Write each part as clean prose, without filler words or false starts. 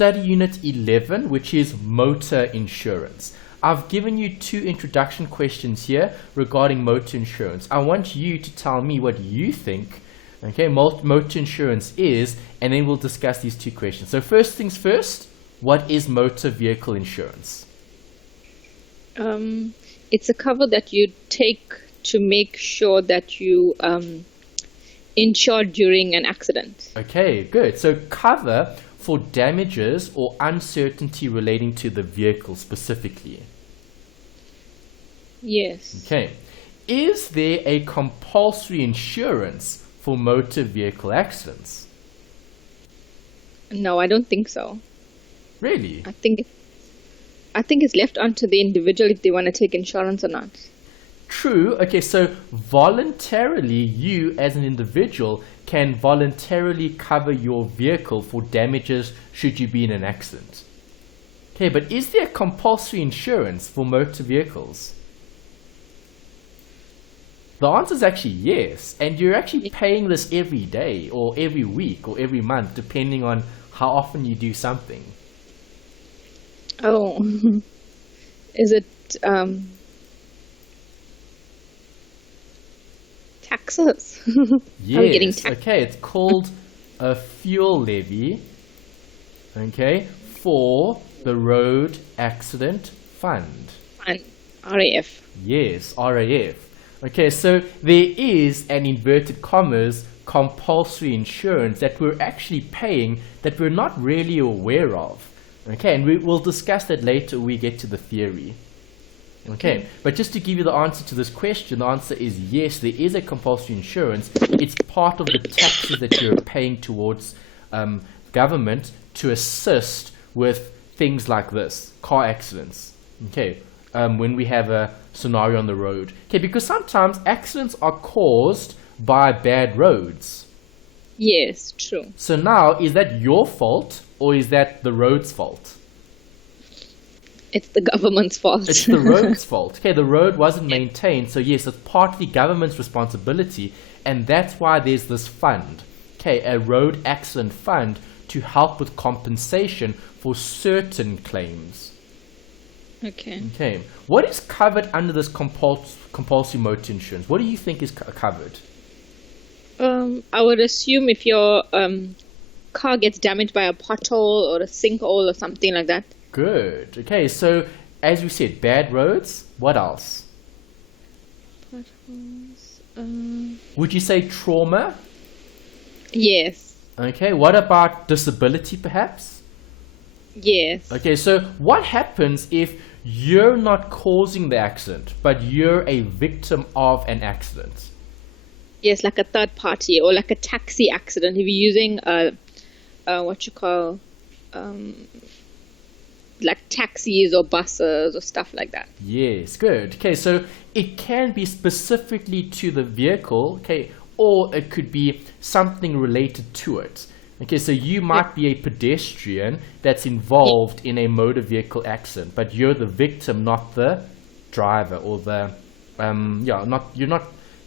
study unit 11, which is motor insurance. I've given you 2 introduction questions here regarding motor insurance. I want you to tell me what you think, okay, motor insurance is, and then we'll discuss these 2 questions. So first things first, what is motor vehicle insurance? It's a cover that you take to make sure that you insured during an accident. Okay, good. So cover for damages or uncertainty relating to the vehicle specifically. Yes. Okay. Is there a compulsory insurance for motor vehicle accidents? No, I don't think so. Really? I think it's left onto the individual if they want to take insurance or not. True. Okay, so voluntarily, you as an individual can voluntarily cover your vehicle for damages should you be in an accident. Okay, but is there compulsory insurance for motor vehicles? The answer is actually yes, and you're actually paying this every day or every week or every month depending on how often you do something. Oh, is it taxes? Yes. Are we getting taxed? Okay, it's called a fuel levy, okay, for the Road Accident Fund. And RAF. Yes, RAF. Okay, so there is an inverted commas compulsory insurance that we're actually paying that we're not really aware of. Okay, and we'll discuss that later when we get to the theory. Okay, but just to give you the answer to this question, the answer is yes, there is a compulsory insurance. It's part of the taxes that you're paying towards government to assist with things like this, car accidents. Okay, when we have a scenario on the road. Okay, because sometimes accidents are caused by bad roads. Yes, true. So now, is that your fault or is that the road's fault? It's the government's fault. It's the road's fault. Okay, the road wasn't maintained, so yes, it's partly government's responsibility, and that's why there's this fund. Okay, a road accident fund to help with compensation for certain claims. Okay. Okay, what is covered under this compulsory motor insurance? What do you think is covered? I would assume if your car gets damaged by a pothole or a sinkhole or something like that. Good. Okay, so as we said, bad roads. What else? Potholes. Would you say trauma? Yes. Okay, what about disability perhaps? Yes. Okay, so what happens if you're not causing the accident, but you're a victim of an accident? Yes, like a third party or like a taxi accident. If you're using what you call like taxis or buses or stuff like that. Yes, good. Okay, so it can be specifically to the vehicle, okay, or it could be something related to it. Okay, so you might be a pedestrian that's involved in a motor vehicle accident, but you're the victim, not the driver or the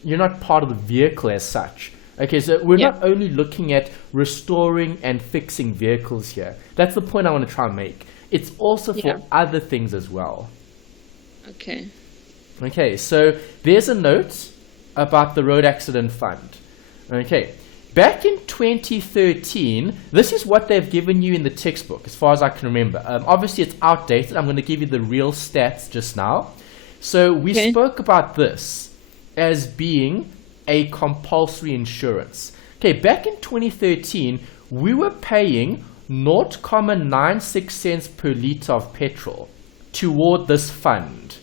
you're not part of the vehicle as such. Okay, so we're not only looking at restoring and fixing vehicles here. That's the point I want to try and make. It's also for other things as well. Okay. Okay, so there's a note about the Road Accident Fund. Okay, back in 2013, this is what they've given you in the textbook, as far as I can remember. Obviously, it's outdated. I'm going to give you the real stats just now. So we spoke about this as being a compulsory insurance. Okay, back in 2013, we were paying 0.96 cents per litre of petrol toward this fund.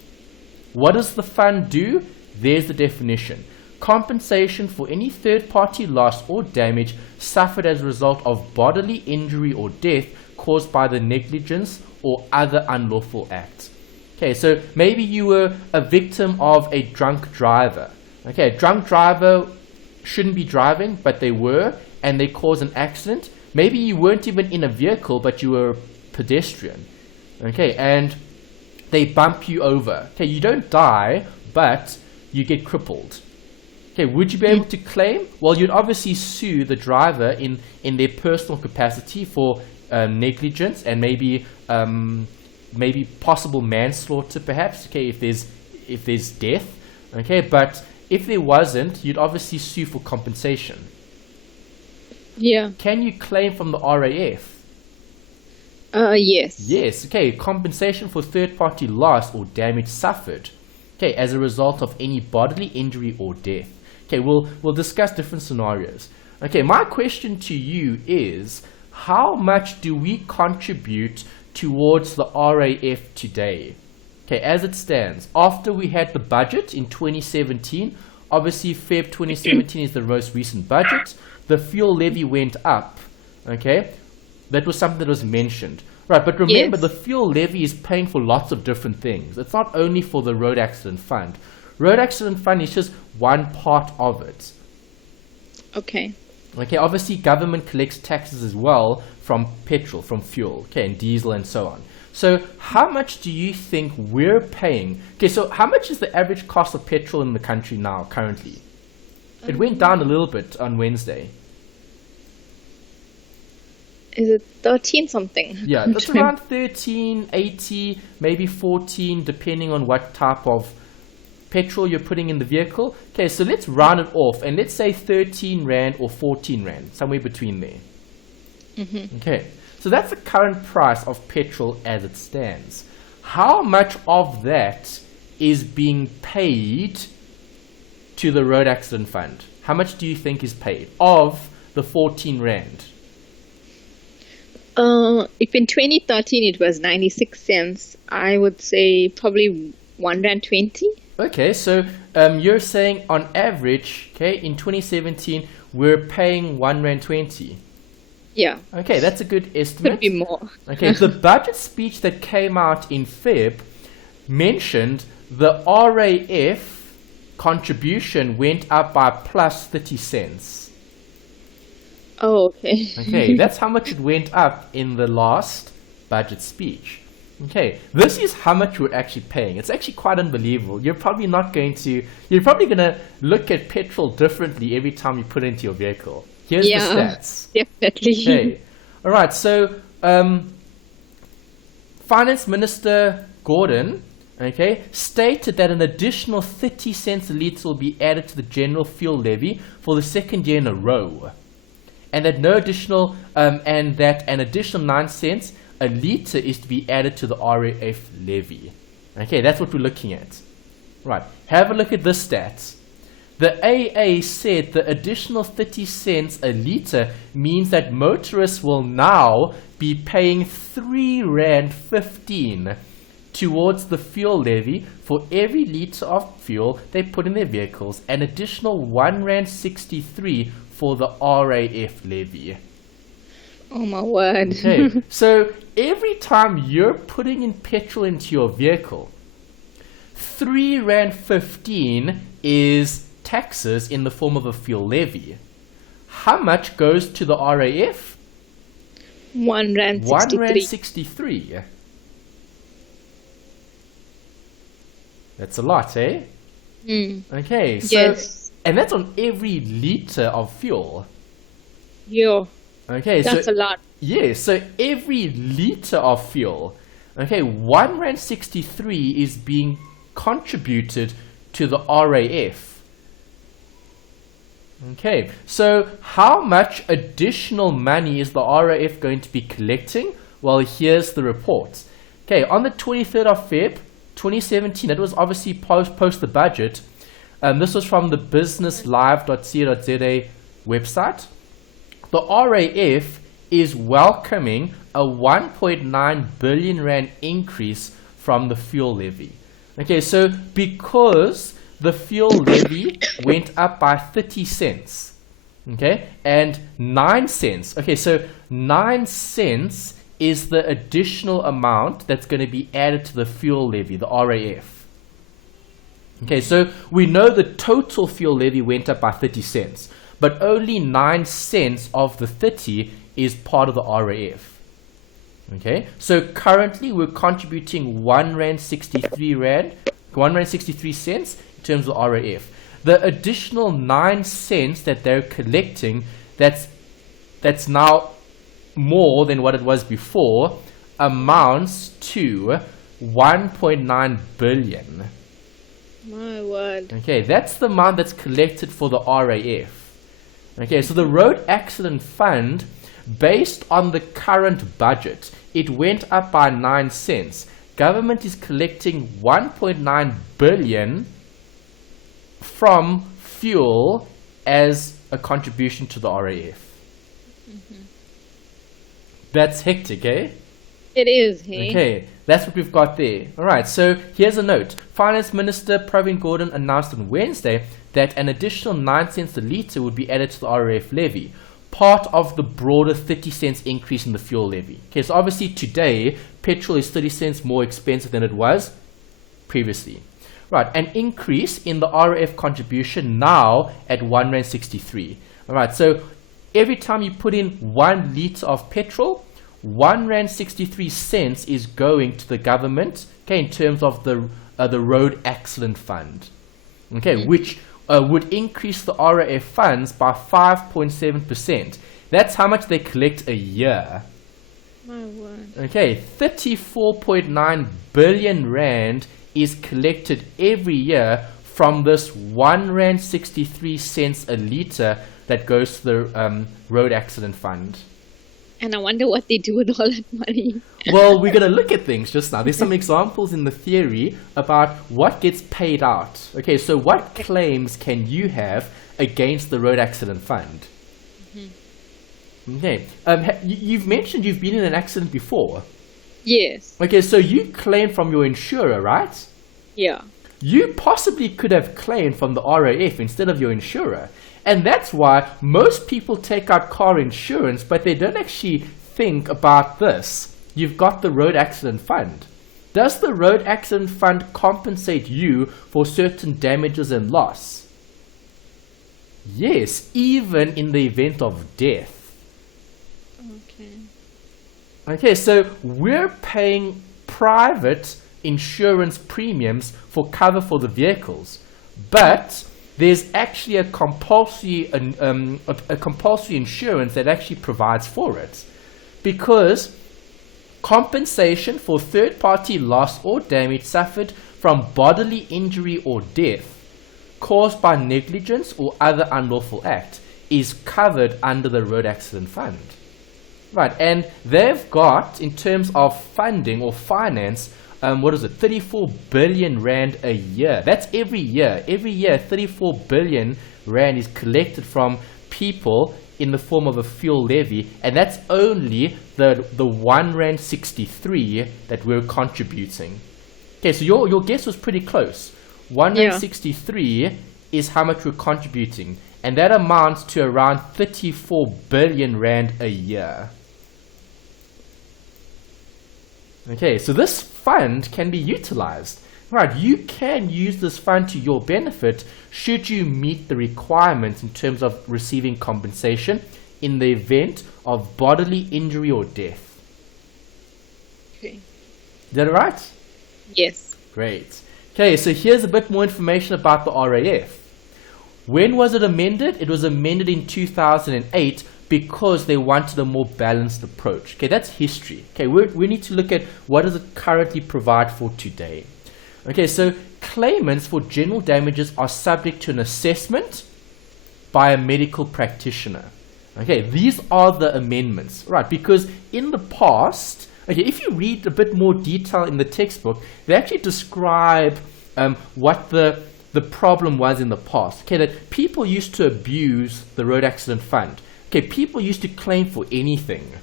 What does the fund do? There's the definition. Compensation for any third-party loss or damage suffered as a result of bodily injury or death caused by the negligence or other unlawful act. Okay, so maybe you were a victim of a drunk driver. Okay, a drunk driver shouldn't be driving, but they were, and they caused an accident. Maybe you weren't even in a vehicle, but you were a pedestrian. Okay, and they bump you over. Okay, you don't die, but you get crippled. Okay, would you be able to claim? Well, you'd obviously sue the driver in their personal capacity for negligence and maybe possible manslaughter, perhaps. Okay, if there's death. Okay, but if there wasn't, you'd obviously sue for compensation. Yeah. Can you claim from the RAF? Yes. Yes. Okay, compensation for third-party loss or damage suffered. Okay, as a result of any bodily injury or death. Okay, we'll discuss different scenarios. Okay, my question to you is, how much do we contribute towards the RAF today? Okay, as it stands, after we had the budget in 2017, obviously Feb 2017 is the most recent budget, the fuel levy went up. Okay, that was something that was mentioned. Right, but remember, Yes. the fuel levy is paying for lots of different things. It's not only for the road accident fund. Road accident fund is just one part of it. Okay. Okay, obviously government collects taxes as well from petrol, from fuel, okay, and diesel and so on. So how much do you think we're paying? Okay, so how much is the average cost of petrol in the country now, currently? It went down a little bit on Wednesday. Is it 13 something? Yeah, it's around 13.80, maybe 14, depending on what type of petrol you're putting in the vehicle. Okay, so let's round it off, and let's say 13 Rand or 14 Rand, somewhere between there. Okay, so that's the current price of petrol as it stands. How much of that is being paid to the road accident fund? How much do you think is paid of the 14 Rand? If in 2013 it was 96 cents, I would say probably 1 Rand 20. Okay, so you're saying on average, okay, in 2017, we're paying 1 Rand 20. Yeah. Okay, that's a good estimate. Could be more. Okay, the budget speech that came out in Feb mentioned the RAF contribution went up by plus 30 cents. Oh, okay. Okay, that's how much it went up in the last budget speech. Okay, this is how much we're actually paying. It's actually quite unbelievable. You're probably going to look at petrol differently every time you put it into your vehicle. Here's the stats. Definitely. Okay, all right, so Finance Minister Gordon, okay, stated that an additional 30 cents a litre will be added to the general fuel levy for the second year in a row. And that an additional 9 cents a litre is to be added to the RAF levy. Okay, that's what we're looking at. Right, have a look at this stat. The AA said the additional 30 cents a litre means that motorists will now be paying 3 Rand 15 towards the fuel levy for every litre of fuel they put in their vehicles, an additional 1 Rand 63 for the RAF levy. Oh my word. Okay, so every time you're putting in petrol into your vehicle, 3 Rand 15 is taxes in the form of a fuel levy. How much goes to the RAF? 1 Rand 63. 1 Rand 63. That's a lot, eh? Okay, so Yes. and that's on every litre of fuel. Yeah. Okay, That's so a lot. yeah, so every litre of fuel, okay, 1 Rand 63 is being contributed to the RAF. Okay, so how much additional money is the RAF going to be collecting? Well, here's the report. Okay, on the 23rd of Feb 2017, that was obviously post the budget. This was from the businesslive.co.za website. The RAF is welcoming a 1.9 billion Rand increase from the fuel levy. Okay, so because the fuel levy went up by 30 cents, okay, and 9 cents. Okay, so 9 cents is the additional amount that's going to be added to the fuel levy, the RAF. Okay, so we know the total fuel levy went up by 30 cents, but only 9 cents of the 30 is part of the RAF. Okay, so currently we're contributing 1 Rand 63 cents in terms of RAF. The additional 9 cents that they're collecting, that's now more than what it was before amounts to 1.9 billion. My word. Okay, that's the amount that's collected for the RAF. Okay, so the Road Accident Fund, based on the current budget, it went up by 9 cents. Government is collecting 1.9 billion from fuel as a contribution to the RAF. That's hectic, eh? It is, hey? Okay, that's what we've got there. Alright, so here's a note. Finance Minister Pravin Gordhan announced on Wednesday that an additional 9 cents a litre would be added to the RAF levy, part of the broader 30 cents increase in the fuel levy. Okay, so obviously today, petrol is 30 cents more expensive than it was previously. Right, an increase in the RAF contribution now at 1 Rand 63. Alright, so every time you put in 1 litre of petrol, 1 Rand 63 cents is going to the government, okay, in terms of the Road Accident Fund, okay, which would increase the RAF funds by 5.7%. That's how much they collect a year. My word. Okay, 34.9 billion rand is collected every year from this 1 Rand 63 cents a litre that goes to the Road Accident Fund. And I wonder what they do with all that money. Well, we're going to look at things just now. There's some examples in the theory about what gets paid out. Okay, so what claims can you have against the Road Accident Fund? Okay, you've mentioned you've been in an accident before. Yes. Okay, so you claimed from your insurer, right? Yeah. You possibly could have claimed from the RAF instead of your insurer. And that's why most people take out car insurance, but they don't actually think about this. You've got the Road Accident Fund. Does the Road Accident Fund compensate you for certain damages and loss? Yes, even in the event of death. Okay. Okay, so we're paying private insurance premiums for cover for the vehicles, but there's actually a compulsory insurance that actually provides for it, because compensation for third-party loss or damage suffered from bodily injury or death caused by negligence or other unlawful act is covered under the Road Accident Fund. Right, and they've got, in terms of funding or finance, 34 billion rand a year. That's every year. Every year, 34 billion rand is collected from people in the form of a fuel levy, and that's only the 1 Rand 63 that we're contributing. Okay, so your guess was pretty close. 1 Rand 63 is how much we're contributing, and that amounts to around 34 billion rand a year. Okay, so this fund can be utilized. Right, you can use this fund to your benefit should you meet the requirements in terms of receiving compensation in the event of bodily injury or death. Okay. Is that right? Yes. Great. Okay, so here's a bit more information about the RAF. When was it amended? It was amended in 2008 because they wanted a more balanced approach. Okay, that's history. Okay, we need to look at what does it currently provide for today. Okay, so claimants for general damages are subject to an assessment by a medical practitioner. Okay, these are the amendments, right? Because in the past, okay, if you read a bit more detail in the textbook, they actually describe what the problem was in the past. Okay, that people used to abuse the Road Accident Fund. Okay, people used to claim for anything.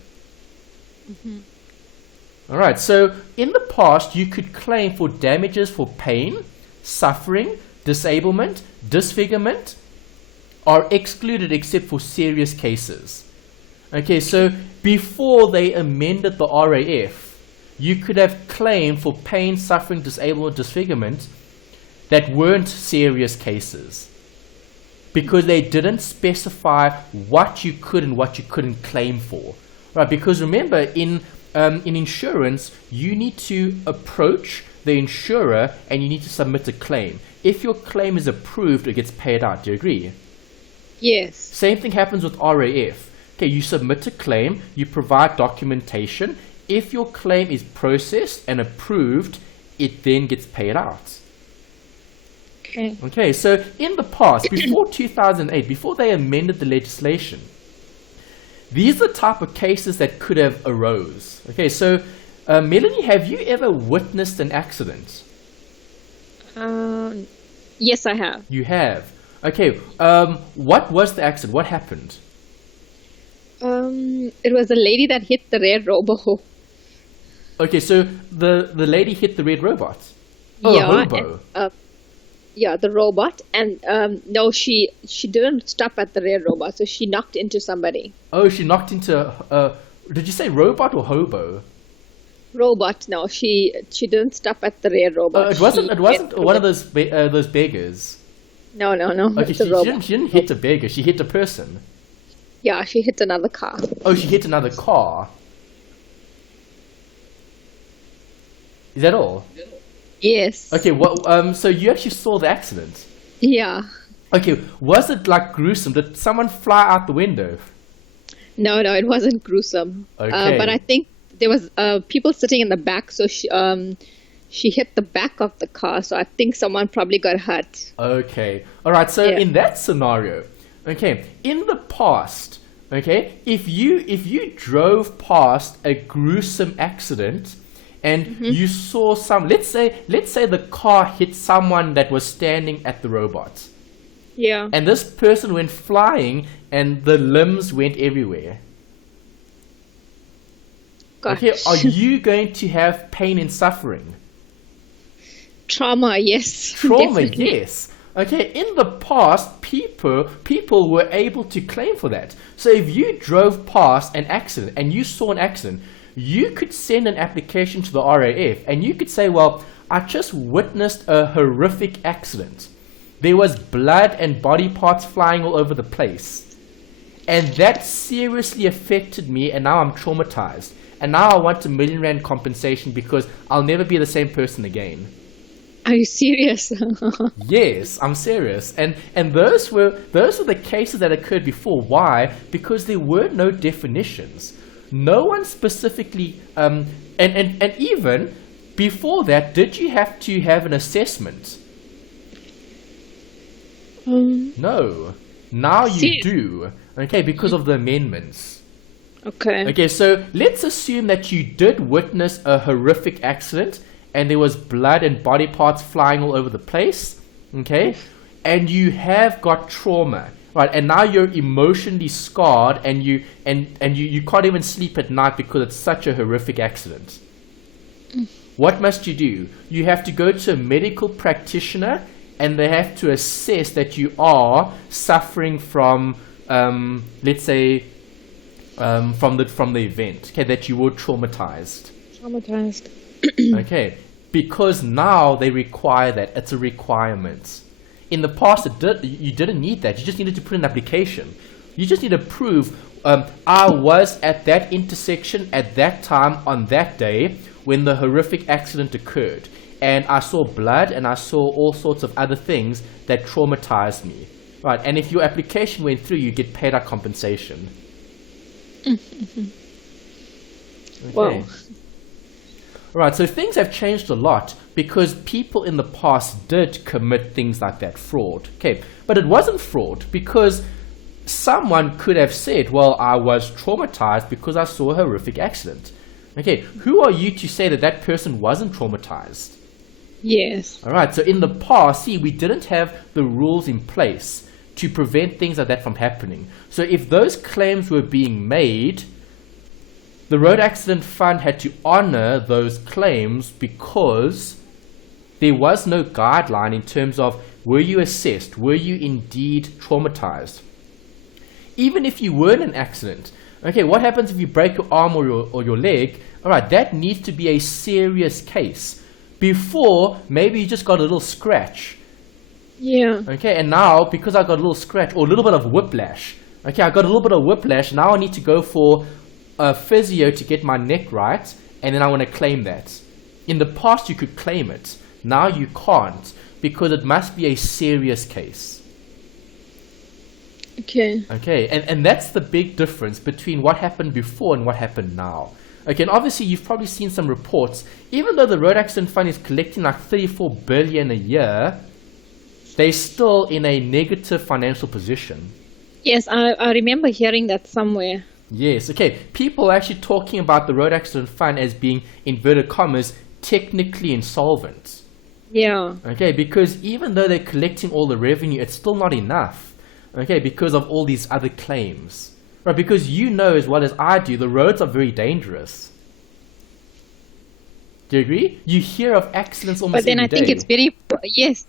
All right, so in the past, you could claim for damages for pain, suffering, disablement, disfigurement, are excluded except for serious cases. Okay, so before they amended the RAF, you could have claimed for pain, suffering, disablement, disfigurement that weren't serious cases, because they didn't specify what you could and what you couldn't claim for. Right, because remember, in insurance, you need to approach the insurer and you need to submit a claim. If your claim is approved, it gets paid out. Do you agree? Yes. Same thing happens with RAF. Okay, you submit a claim, you provide documentation. If your claim is processed and approved, it then gets paid out. Okay, so in the past, before 2008, before they amended the legislation, these are the type of cases that could have arose. Okay, so Melanie, have you ever witnessed an accident? Yes, I have. You have. Okay, what was the accident? What happened? It was a lady that hit the red robo. Okay, so the lady hit the red robot. Oh, yeah, hobo. And, the robot, and no, she didn't stop at the red robot, so she knocked into somebody. Oh, she knocked into. Did you say robot or hobo? Robot. No, she didn't stop at the red robot. It wasn't one of those beggars. No. Okay, she didn't hit a beggar. She hit a person. Yeah, she hit another car. Oh, she hit another car. Is that all? Yes. Okay. So you actually saw the accident? Yeah. Okay. Was it like gruesome? Did someone fly out the window? No, it wasn't gruesome. Okay. But I think there was people sitting in the back, so she hit the back of the car. So I think someone probably got hurt. Okay. All right. So in that scenario, okay, in the past, okay, if you drove past a gruesome accident and you saw let's say the car hit someone that was standing at the robot. Yeah. And this person went flying and the limbs went everywhere. Gosh. Okay, are you going to have pain and suffering? Trauma, yes. Trauma, Definitely. yes. Okay, in the past, people were able to claim for that. So if you drove past an accident and you saw an accident, you could send an application to the RAF and you could say, well, I just witnessed a horrific accident. There was blood and body parts flying all over the place. And that seriously affected me and now I'm traumatized. And now I want R1 million compensation because I'll never be the same person again. Are you serious? Yes, I'm serious. And those were the cases that occurred before. Why? Because there were no definitions. No one specifically and even before that, did you have to have an assessment? No. Now you do. Okay, because of the amendments. Okay, so let's assume that you did witness a horrific accident and there was blood and body parts flying all over the place, okay? And you have got trauma, right? And now you're emotionally scarred and you can't even sleep at night because it's such a horrific accident. What must you do? You have to go to a medical practitioner and they have to assess that you are suffering from, let's say, from the event, okay, that you were traumatized. Okay, because now they require that. It's a requirement. In the past, you didn't need that. You just needed to put in an application. You just need to prove, I was at that intersection at that time on that day when the horrific accident occurred. And I saw blood and I saw all sorts of other things that traumatized me. Right, and if your application went through, you get paid out compensation. Okay. Wow. Right, so things have changed a lot because people in the past did commit things like that, fraud. Okay, but it wasn't fraud because someone could have said, well, I was traumatized because I saw a horrific accident. Okay, who are you to say that that person wasn't traumatized? Yes. All right, so in the past, see, we didn't have the rules in place to prevent things like that from happening. So if those claims were being made, the Road Accident Fund had to honor those claims because there was no guideline in terms of, were you assessed? Were you indeed traumatized? Even if you were in an accident, okay, what happens if you break your arm or your leg? All right, that needs to be a serious case. Before, maybe you just got a little scratch. Yeah. Okay, and now, because I got a little scratch or a little bit of whiplash, okay, I got a little bit of whiplash, now I need to go for a physio to get my neck right, and then I want to claim that. In the past, you could claim it. Now you can't, because it must be a serious case. Okay. Okay, and that's the big difference between what happened before and what happened now. Okay, and obviously you've probably seen some reports, even though the road accident fund is collecting like 34 billion a year, they're still in a negative financial position. Yes, I remember hearing that somewhere. Yes, okay. People are actually talking about the road accident fund as being, inverted commas, technically insolvent. Yeah. Okay, because even though they're collecting all the revenue, it's still not enough. Okay, because of all these other claims. Right, because you know as well as I do, the roads are very dangerous. Do you agree? You hear of accidents almost every day. But then I think it's very, yes.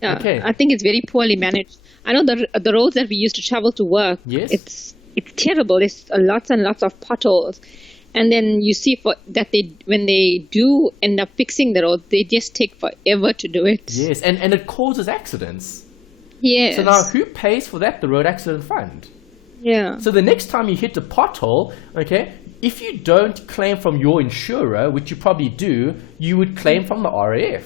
Yeah, Okay. I think it's very poorly managed. I know the roads that we used to travel to work, Yes. it's terrible. There's lots and lots of potholes. And then you see when they do end up fixing the road, they just take forever to do it. Yes, and it causes accidents. Yes. So now who pays for that? The road accident fund. Yeah. So the next time you hit a pothole, okay, if you don't claim from your insurer, which you probably do, you would claim from the RAF.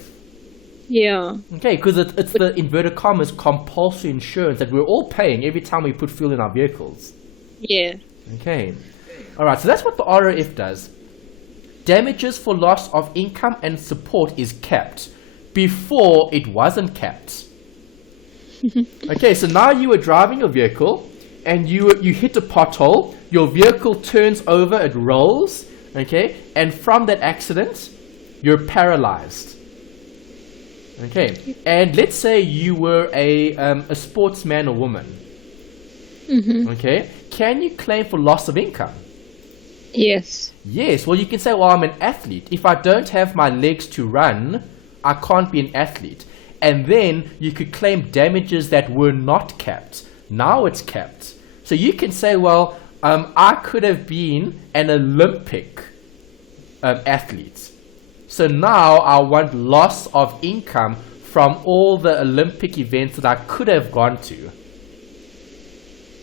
Yeah. Okay, because it's the inverted commas compulsory insurance that we're all paying every time we put fuel in our vehicles. Yeah. Okay. All right, so that's what the RAF does. Damages for loss of income and support is capped. Before, it wasn't capped. Okay, so now you were driving your vehicle and you hit a pothole, your vehicle turns over, it rolls, okay, and from that accident, you're paralyzed. Okay, and let's say you were a sportsman or woman. Mm-hmm. Okay, can you claim for loss of income? Yes. Yes, well you can say, well, I'm an athlete. If I don't have my legs to run, I can't be an athlete. And then you could claim damages that were not capped. Now it's capped. So you can say, well, I could have been an Olympic athlete. So now I want loss of income from all the Olympic events that I could have gone to.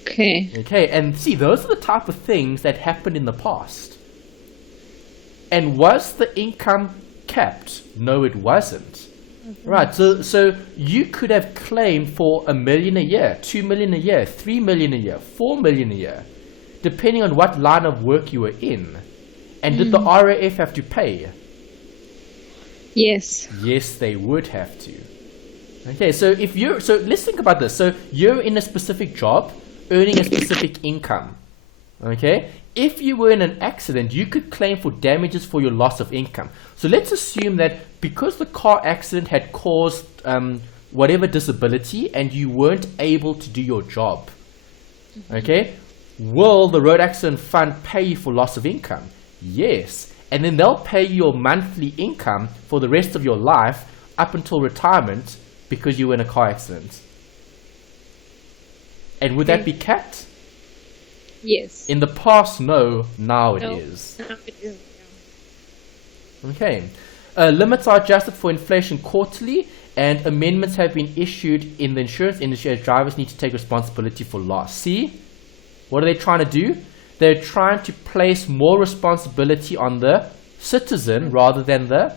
Okay. Okay, and see, those are the type of things that happened in the past. And was the income capped? No, it wasn't. Right, so you could have claimed for $1 million a year, $2 million a year, $3 million a year, $4 million a year, depending on what line of work you were in. And did the RAF have to pay? Yes. Yes, they would have to. Okay, so let's think about this. So you're in a specific job, earning a specific income. Okay? If you were in an accident, you could claim for damages for your loss of income. So let's assume that because the car accident had caused whatever disability and you weren't able to do your job, okay, will the road accident fund pay you for loss of income? Yes. And then they'll pay you your monthly income for the rest of your life up until retirement because you were in a car accident. And would that be capped? Yes. In the past, no. Now it No. is. Now it is. Okay. Limits are adjusted for inflation quarterly, and amendments have been issued in the insurance industry as drivers need to take responsibility for loss. See? What are they trying to do? They're trying to place more responsibility on the citizen rather than the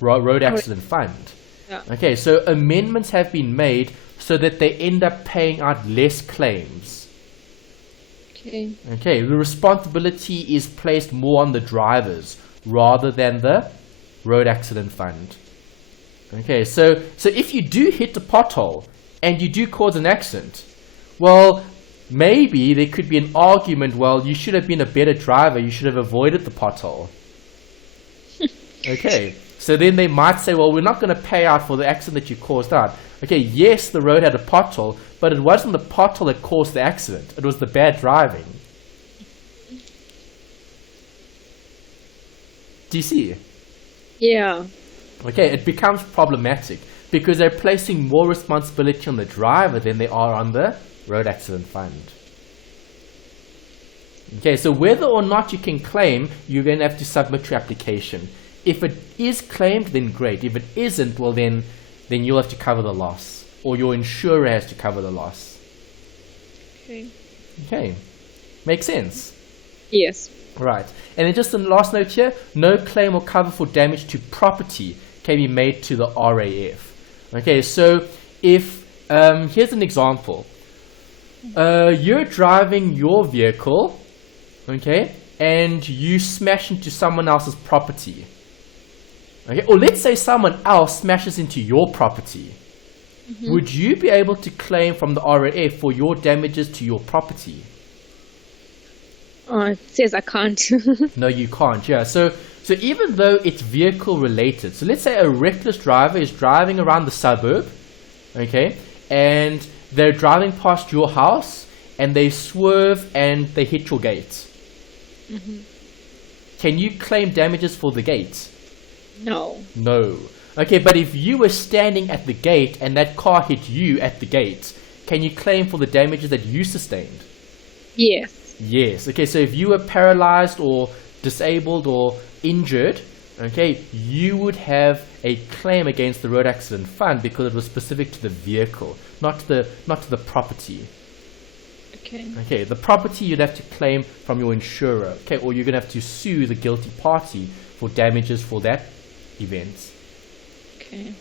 road accident fund. Yeah. Okay, so amendments have been made so that they end up paying out less claims. Okay. Okay, the responsibility is placed more on the drivers rather than the road accident fund. Okay, so if you do hit a pothole and you do cause an accident, well, maybe there could be an argument, well, you should have been a better driver, you should have avoided the pothole. Okay, so then they might say, well, we're not going to pay out for the accident that you caused out. Okay, yes, the road had a pothole, but it wasn't the pothole that caused the accident. It was the bad driving. Do you see? Yeah. Okay, it becomes problematic because they're placing more responsibility on the driver than they are on the road accident fund. Okay, so whether or not you can claim, you're going to have to submit your application. If it is claimed, then great. If it isn't, well then you'll have to cover the loss, or your insurer has to cover the loss. Okay. Okay, makes sense. Yes. Right, and then just the last note here, no claim or cover for damage to property can be made to the RAF. Okay, so if, here's an example. You're driving your vehicle, okay, and you smash into someone else's property. Okay, or let's say someone else smashes into your property. Would you be able to claim from the RAF for your damages to your property? It says I can't. No, you can't. Yeah. So even though it's vehicle related, so let's say a reckless driver is driving around the suburb, okay, and they're driving past your house and they swerve and they hit your gate. Can you claim damages for the gate? No. No. Okay, but if you were standing at the gate and that car hit you at the gate, can you claim for the damages that you sustained? Yes. Yes. Okay, so if you were paralyzed or disabled or injured, okay, you would have a claim against the road accident fund because it was specific to the vehicle, not to the property. Okay. Okay, the property you'd have to claim from your insurer, okay, or you're going to have to sue the guilty party for damages for that event. Okay.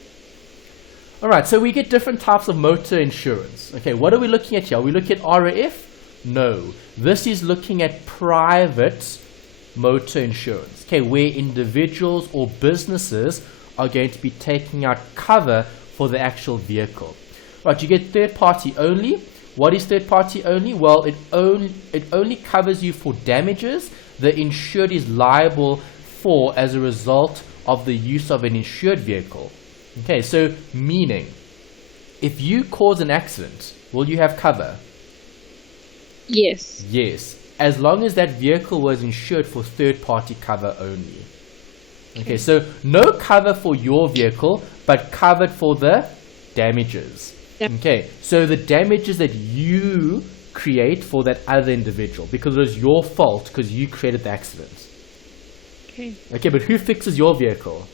All right, so we get different types of motor insurance. Okay, what are we looking at here? Are we looking at RAF? No. This is looking at private motor insurance, okay, where individuals or businesses are going to be taking out cover for the actual vehicle. Right, you get third party only. What is third party only? Well, it only covers you for damages the insured is liable for as a result of the use of an insured vehicle. Okay, so meaning, if you cause an accident, will you have cover? Yes. Yes, as long as that vehicle was insured for third party cover only. Okay, so no cover for your vehicle, but covered for the damages. Yep. Okay, so the damages that you create for that other individual, because it was your fault because you created the accident. Okay, but who fixes your vehicle?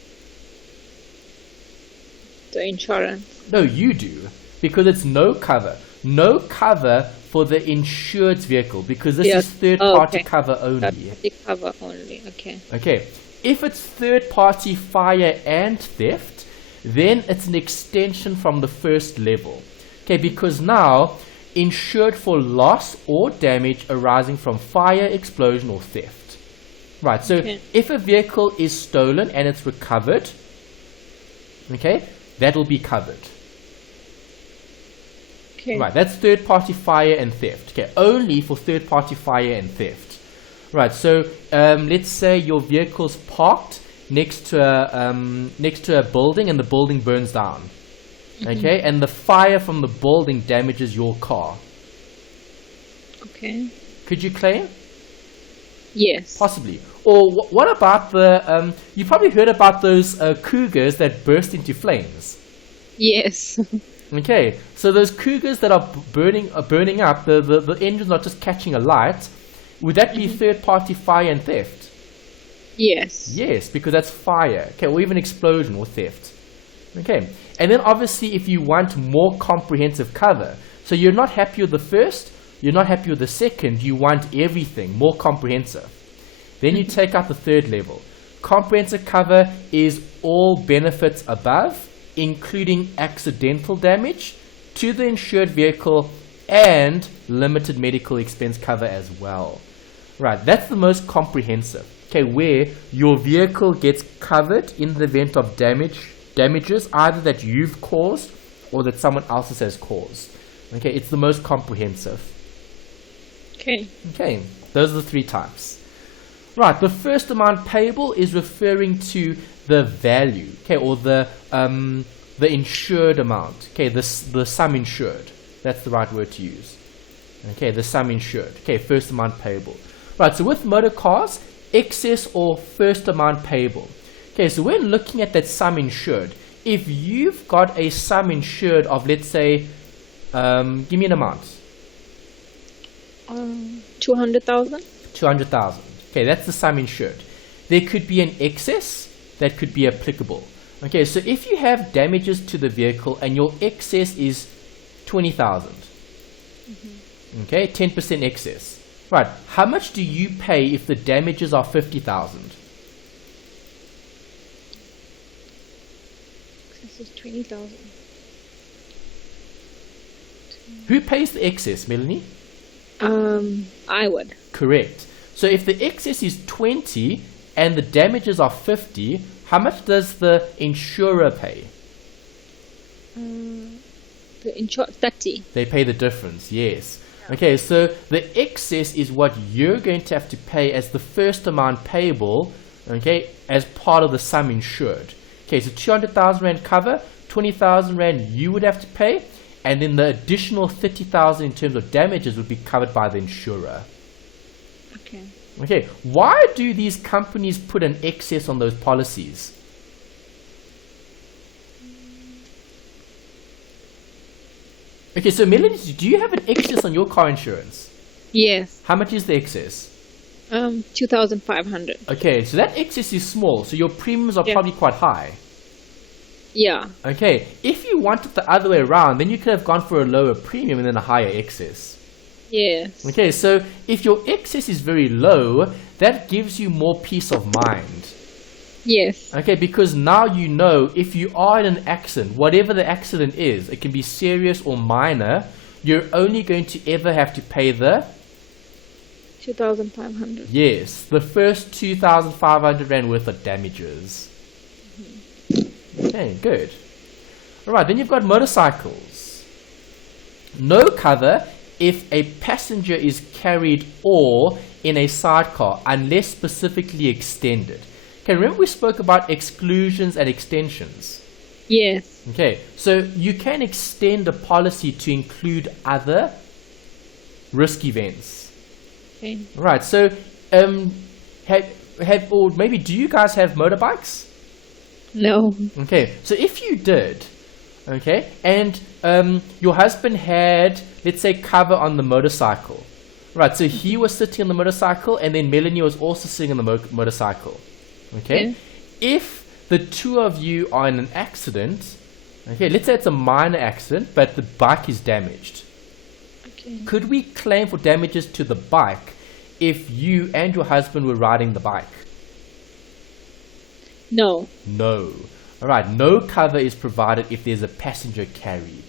The insurance. No, you do, because it's no cover. No cover for the insured's vehicle, because this is third-party cover only. Cover only, okay. Okay, if it's third-party fire and theft, then it's an extension from the first level. Okay, because now, insured for loss or damage arising from fire, explosion, or theft. Right, so if a vehicle is stolen and it's recovered, okay, that will be covered. Okay. Right, that's third-party fire and theft. Okay, only for third-party fire and theft. Right, so let's say your vehicle's parked next to a building and the building burns down. Okay, and the fire from the building damages your car. Okay. Could you claim? Yes. Possibly. Or what about the, you probably heard about those cougars that burst into flames. Yes. Okay, so those cougars that are burning up, the engine's not just catching alight, would that be third-party fire and theft? Yes. Yes, because that's fire, okay, or even explosion or theft. Okay, and then obviously if you want more comprehensive cover, so you're not happy with the first, you're not happy with the second, you want everything, more comprehensive. Then you take out the third level. Comprehensive cover is all benefits above, including accidental damage to the insured vehicle and limited medical expense cover as well. Right, that's the most comprehensive. Okay, where your vehicle gets covered in the event of damages either that you've caused or that someone else has caused. Okay, it's the most comprehensive. Okay, those are the three types. Right, the first amount payable is referring to the value, okay, or the insured amount, okay, the sum insured. That's the right word to use. Okay, the sum insured. Okay, first amount payable. Right, so with motor cars, excess or first amount payable. Okay, so when looking at that sum insured, if you've got a sum insured of, let's say, give me an amount. 200,000. 200,000. Okay, that's the sum insured. There could be an excess that could be applicable. Okay, so if you have damages to the vehicle and your excess is 20,000, okay, 10% excess. Right, how much do you pay if the damages are 50,000? Excess is 20,000. Who pays the excess, Melanie? I would. Correct. So if the excess is 20 and the damages are 50, how much does the insurer pay? The insurance 30. They pay the difference, yes. Okay, so the excess is what you're going to have to pay as the first amount payable, okay, as part of the sum insured. Okay, so 200,000 Rand cover, 20,000 Rand you would have to pay, and then the additional 30,000 in terms of damages would be covered by the insurer. Okay. Okay, why do these companies put an excess on those policies? Okay, so Melanie, do you have an excess on your car insurance? Yes. How much is the excess? 2,500. Okay, so that excess is small, so your premiums are Yeah. probably quite high. Yeah. Okay, if you want it the other way around, then you could have gone for a lower premium and then a higher excess. Yes. Okay, so if your excess is very low, that gives you more peace of mind. Yes. Okay, because now you know if you are in an accident, whatever the accident is, it can be serious or minor, you're only going to ever have to pay the 2,500. yes, the first 2,500 Rand worth of damages. Okay, good. Alright, then you've got motorcycles. No cover if a passenger is carried or in a sidecar unless specifically extended. Okay, remember we spoke about exclusions and extensions. Yes. Okay, so you can extend a policy to include other risk events. Okay. Right, so have or maybe do you guys have motorbikes? No. Okay, so if you did, okay, and your husband had, let's say, cover on the motorcycle, right? So he was sitting on the motorcycle, and then Melanie was also sitting on the motorcycle. Okay, Yeah. if the two of you are in an accident, okay, let's say it's a minor accident, but the bike is damaged. Okay. Could we claim for damages to the bike if you and your husband were riding the bike? No. No. Alright, no cover is provided if there's a passenger carried.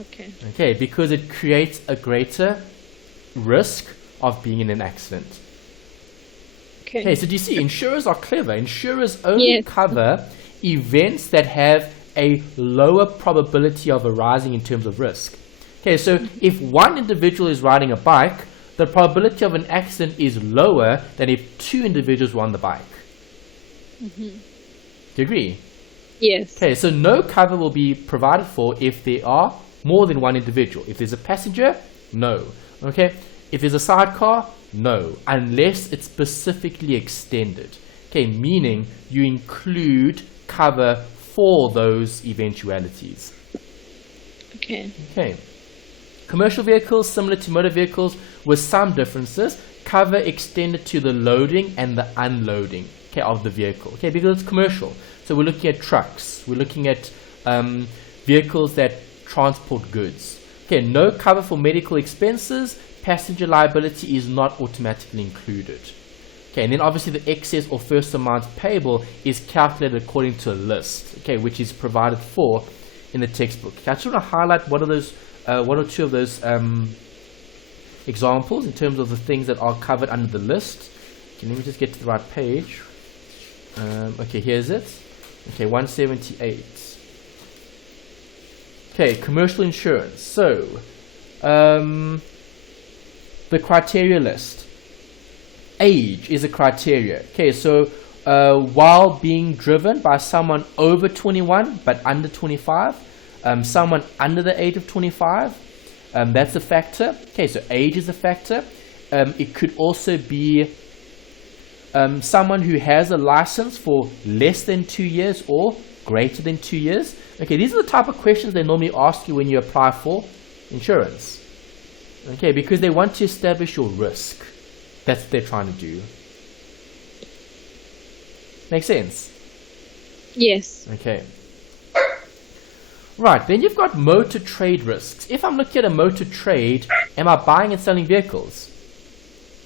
Okay. Okay, because it creates a greater risk of being in an accident. Okay. Okay, so do you see, insurers are clever. Insurers only Yes. cover events that have a lower probability of arising in terms of risk. Okay, so if one individual is riding a bike, the probability of an accident is lower than if two individuals were on the bike. Do you agree? Yes. Okay, so no cover will be provided for if there are more than one individual. If there's a passenger, no. Okay, if there's a sidecar, no, unless it's specifically extended. Okay, meaning you include cover for those eventualities. Okay. Okay, commercial vehicles similar to motor vehicles with some differences. Cover extended to the loading and the unloading, okay, of the vehicle. Okay, because it's commercial. So we're looking at trucks. We're looking at vehicles that transport goods. Okay, no cover for medical expenses. Passenger liability is not automatically included. Okay, and then obviously the excess or first amount payable is calculated according to a list, okay, which is provided for in the textbook. Okay, I just want to highlight one or two of those examples in terms of the things that are covered under the list. Okay, let me just get to the right page. Okay, here's it. Okay, 178. Okay, commercial insurance. So, the criteria list. Age is a criteria. Okay, so while being driven by someone over 21 but under 25, someone under the age of 25, that's a factor. Okay, so age is a factor. It could also be someone who has a license for less than 2 years or greater than 2 years. Okay, these are the type of questions they normally ask you when you apply for insurance. Okay, because they want to establish your risk. That's what they're trying to do. Make sense? Yes. Okay. Right, then you've got motor trade risks. If I'm looking at a motor trade, am I buying and selling vehicles?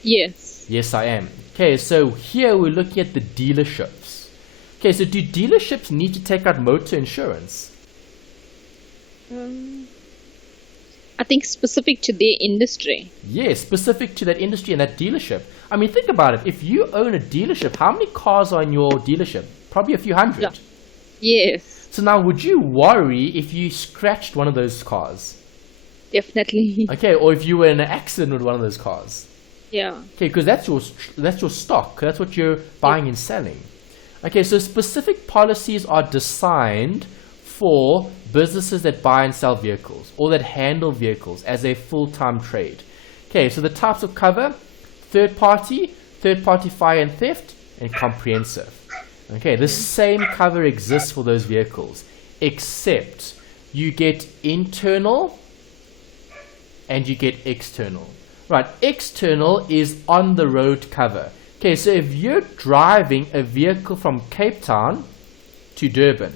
Yes. Yes, I am. Okay, so here we're looking at the dealerships. Okay, so do dealerships need to take out motor insurance? I think specific to their industry. Yes, specific to that industry and that dealership. I mean, think about it. If you own a dealership, how many cars are in your dealership? Probably a few hundred. Yeah. Yes, So now, would you worry if you scratched one of those cars? definitely. Okay, or if you were in an accident with one of those cars? Yeah. Okay, because that's your stock. That's what you're buying and selling. Okay, so specific policies are designed for businesses that buy and sell vehicles or that handle vehicles as a full-time trade. Okay, so the types of cover: third party fire and theft, and comprehensive. Okay, the same cover exists for those vehicles, except you get internal and you get external. Right, external is on the road cover. Okay, so if you're driving a vehicle from Cape Town to Durban,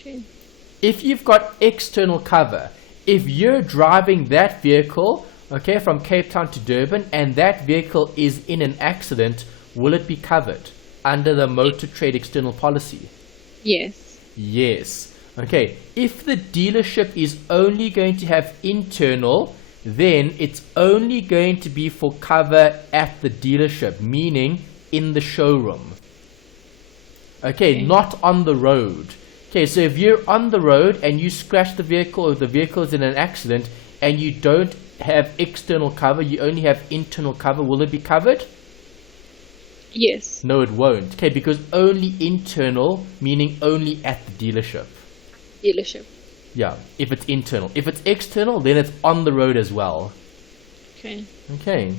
Okay. if you've got external cover, if you're driving that vehicle, okay, from Cape Town to Durban, and that vehicle is in an accident, will it be covered under the motor trade external policy? Yes. Yes. Okay, if the dealership is only going to have internal, then it's only going to be for cover at the dealership, meaning in the showroom. Okay, not on the road. Okay, so if you're on the road and you scratch the vehicle, or the vehicle is in an accident and you don't have external cover, you only have internal cover, will it be covered? Yes. No, it won't. Okay, because only internal, meaning only at the dealership. Dealership. Yeah, if it's internal. If it's external, then it's on the road as well. Okay. Okay.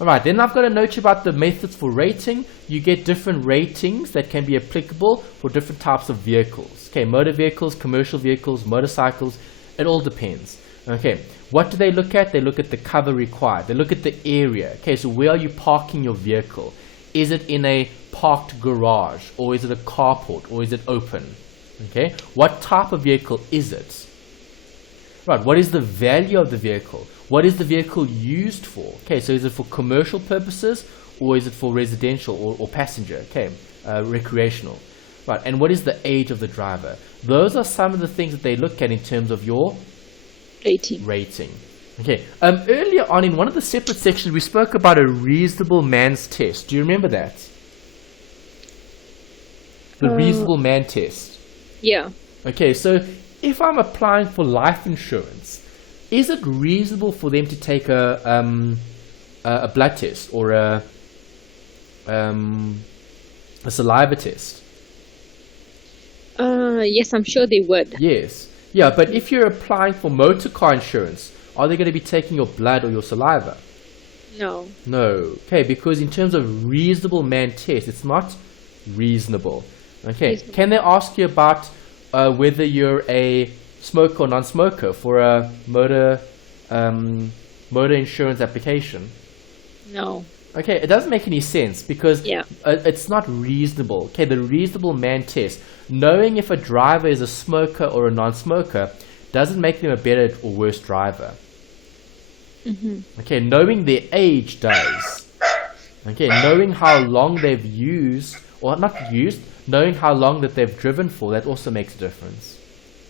Alright, then I've got to note about the methods for rating. You get different ratings that can be applicable for different types of vehicles. Okay, motor vehicles, commercial vehicles, motorcycles, it all depends. Okay, what do they look at? They look at the cover required. They look at the area. Okay, so where are you parking your vehicle? Is it in a parked garage, or is it a carport, or is it open? Okay, what type of vehicle is it? Right, what is the value of the vehicle? What is the vehicle used for? Okay, so is it for commercial purposes, or is it for residential or passenger? Okay, recreational. Right, and what is the age of the driver? Those are some of the things that they look at in terms of your rating. Okay, earlier on in one of the separate sections, we spoke about a reasonable man's test. Do you remember that? The reasonable man test. Yeah. Okay, so if I'm applying for life insurance, is it reasonable for them to take a blood test or a saliva test? Yes, I'm sure they would. Yes. Yeah, but if you're applying for motor car insurance, are they going to be taking your blood or your saliva? No. No. Okay, because in terms of reasonable man test, it's not reasonable. Okay. Reasonable. Can they ask you about whether you're a smoker or non-smoker for a motor insurance application? No. Okay, it doesn't make any sense because Yeah. it's not reasonable. Okay, the reasonable man test, knowing if a driver is a smoker or a non-smoker, doesn't make them a better or worse driver. Okay, knowing their age does. Okay, knowing how long they've used, or not used, knowing how long that they've driven for, that also makes a difference.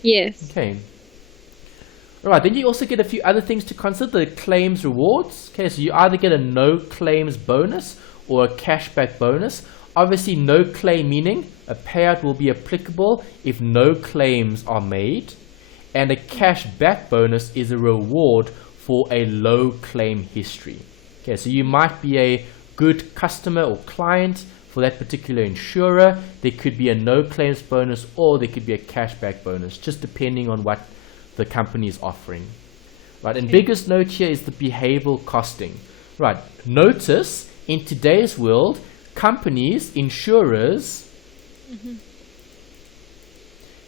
Yes. Okay. Alright, then you also get a few other things to consider, the claims rewards. Okay, so you either get a no claims bonus or a cashback bonus. Obviously, no claim meaning a payout will be applicable if no claims are made. And a cashback bonus is a reward for a low claim history. Okay, so you might be a good customer or client for that particular insurer. There could be a no claims bonus or there could be a cashback bonus, just depending on what the company is offering. Right, and biggest note here is the behavioral costing. Right, notice in today's world, companies, insurers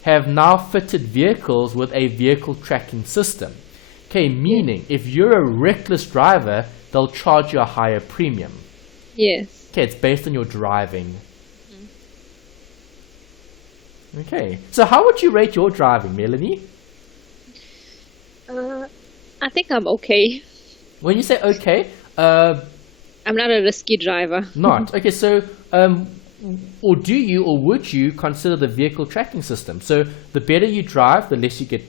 have now fitted vehicles with a vehicle tracking system. Okay, meaning if you're a reckless driver, they'll charge you a higher premium. Yes. Okay, it's based on your driving. Okay, so how would you rate your driving, Melanie? I think I'm okay. When you say okay, I'm not a risky driver. not. Okay, so or do you or would you consider the vehicle tracking system? So the better you drive, the less you get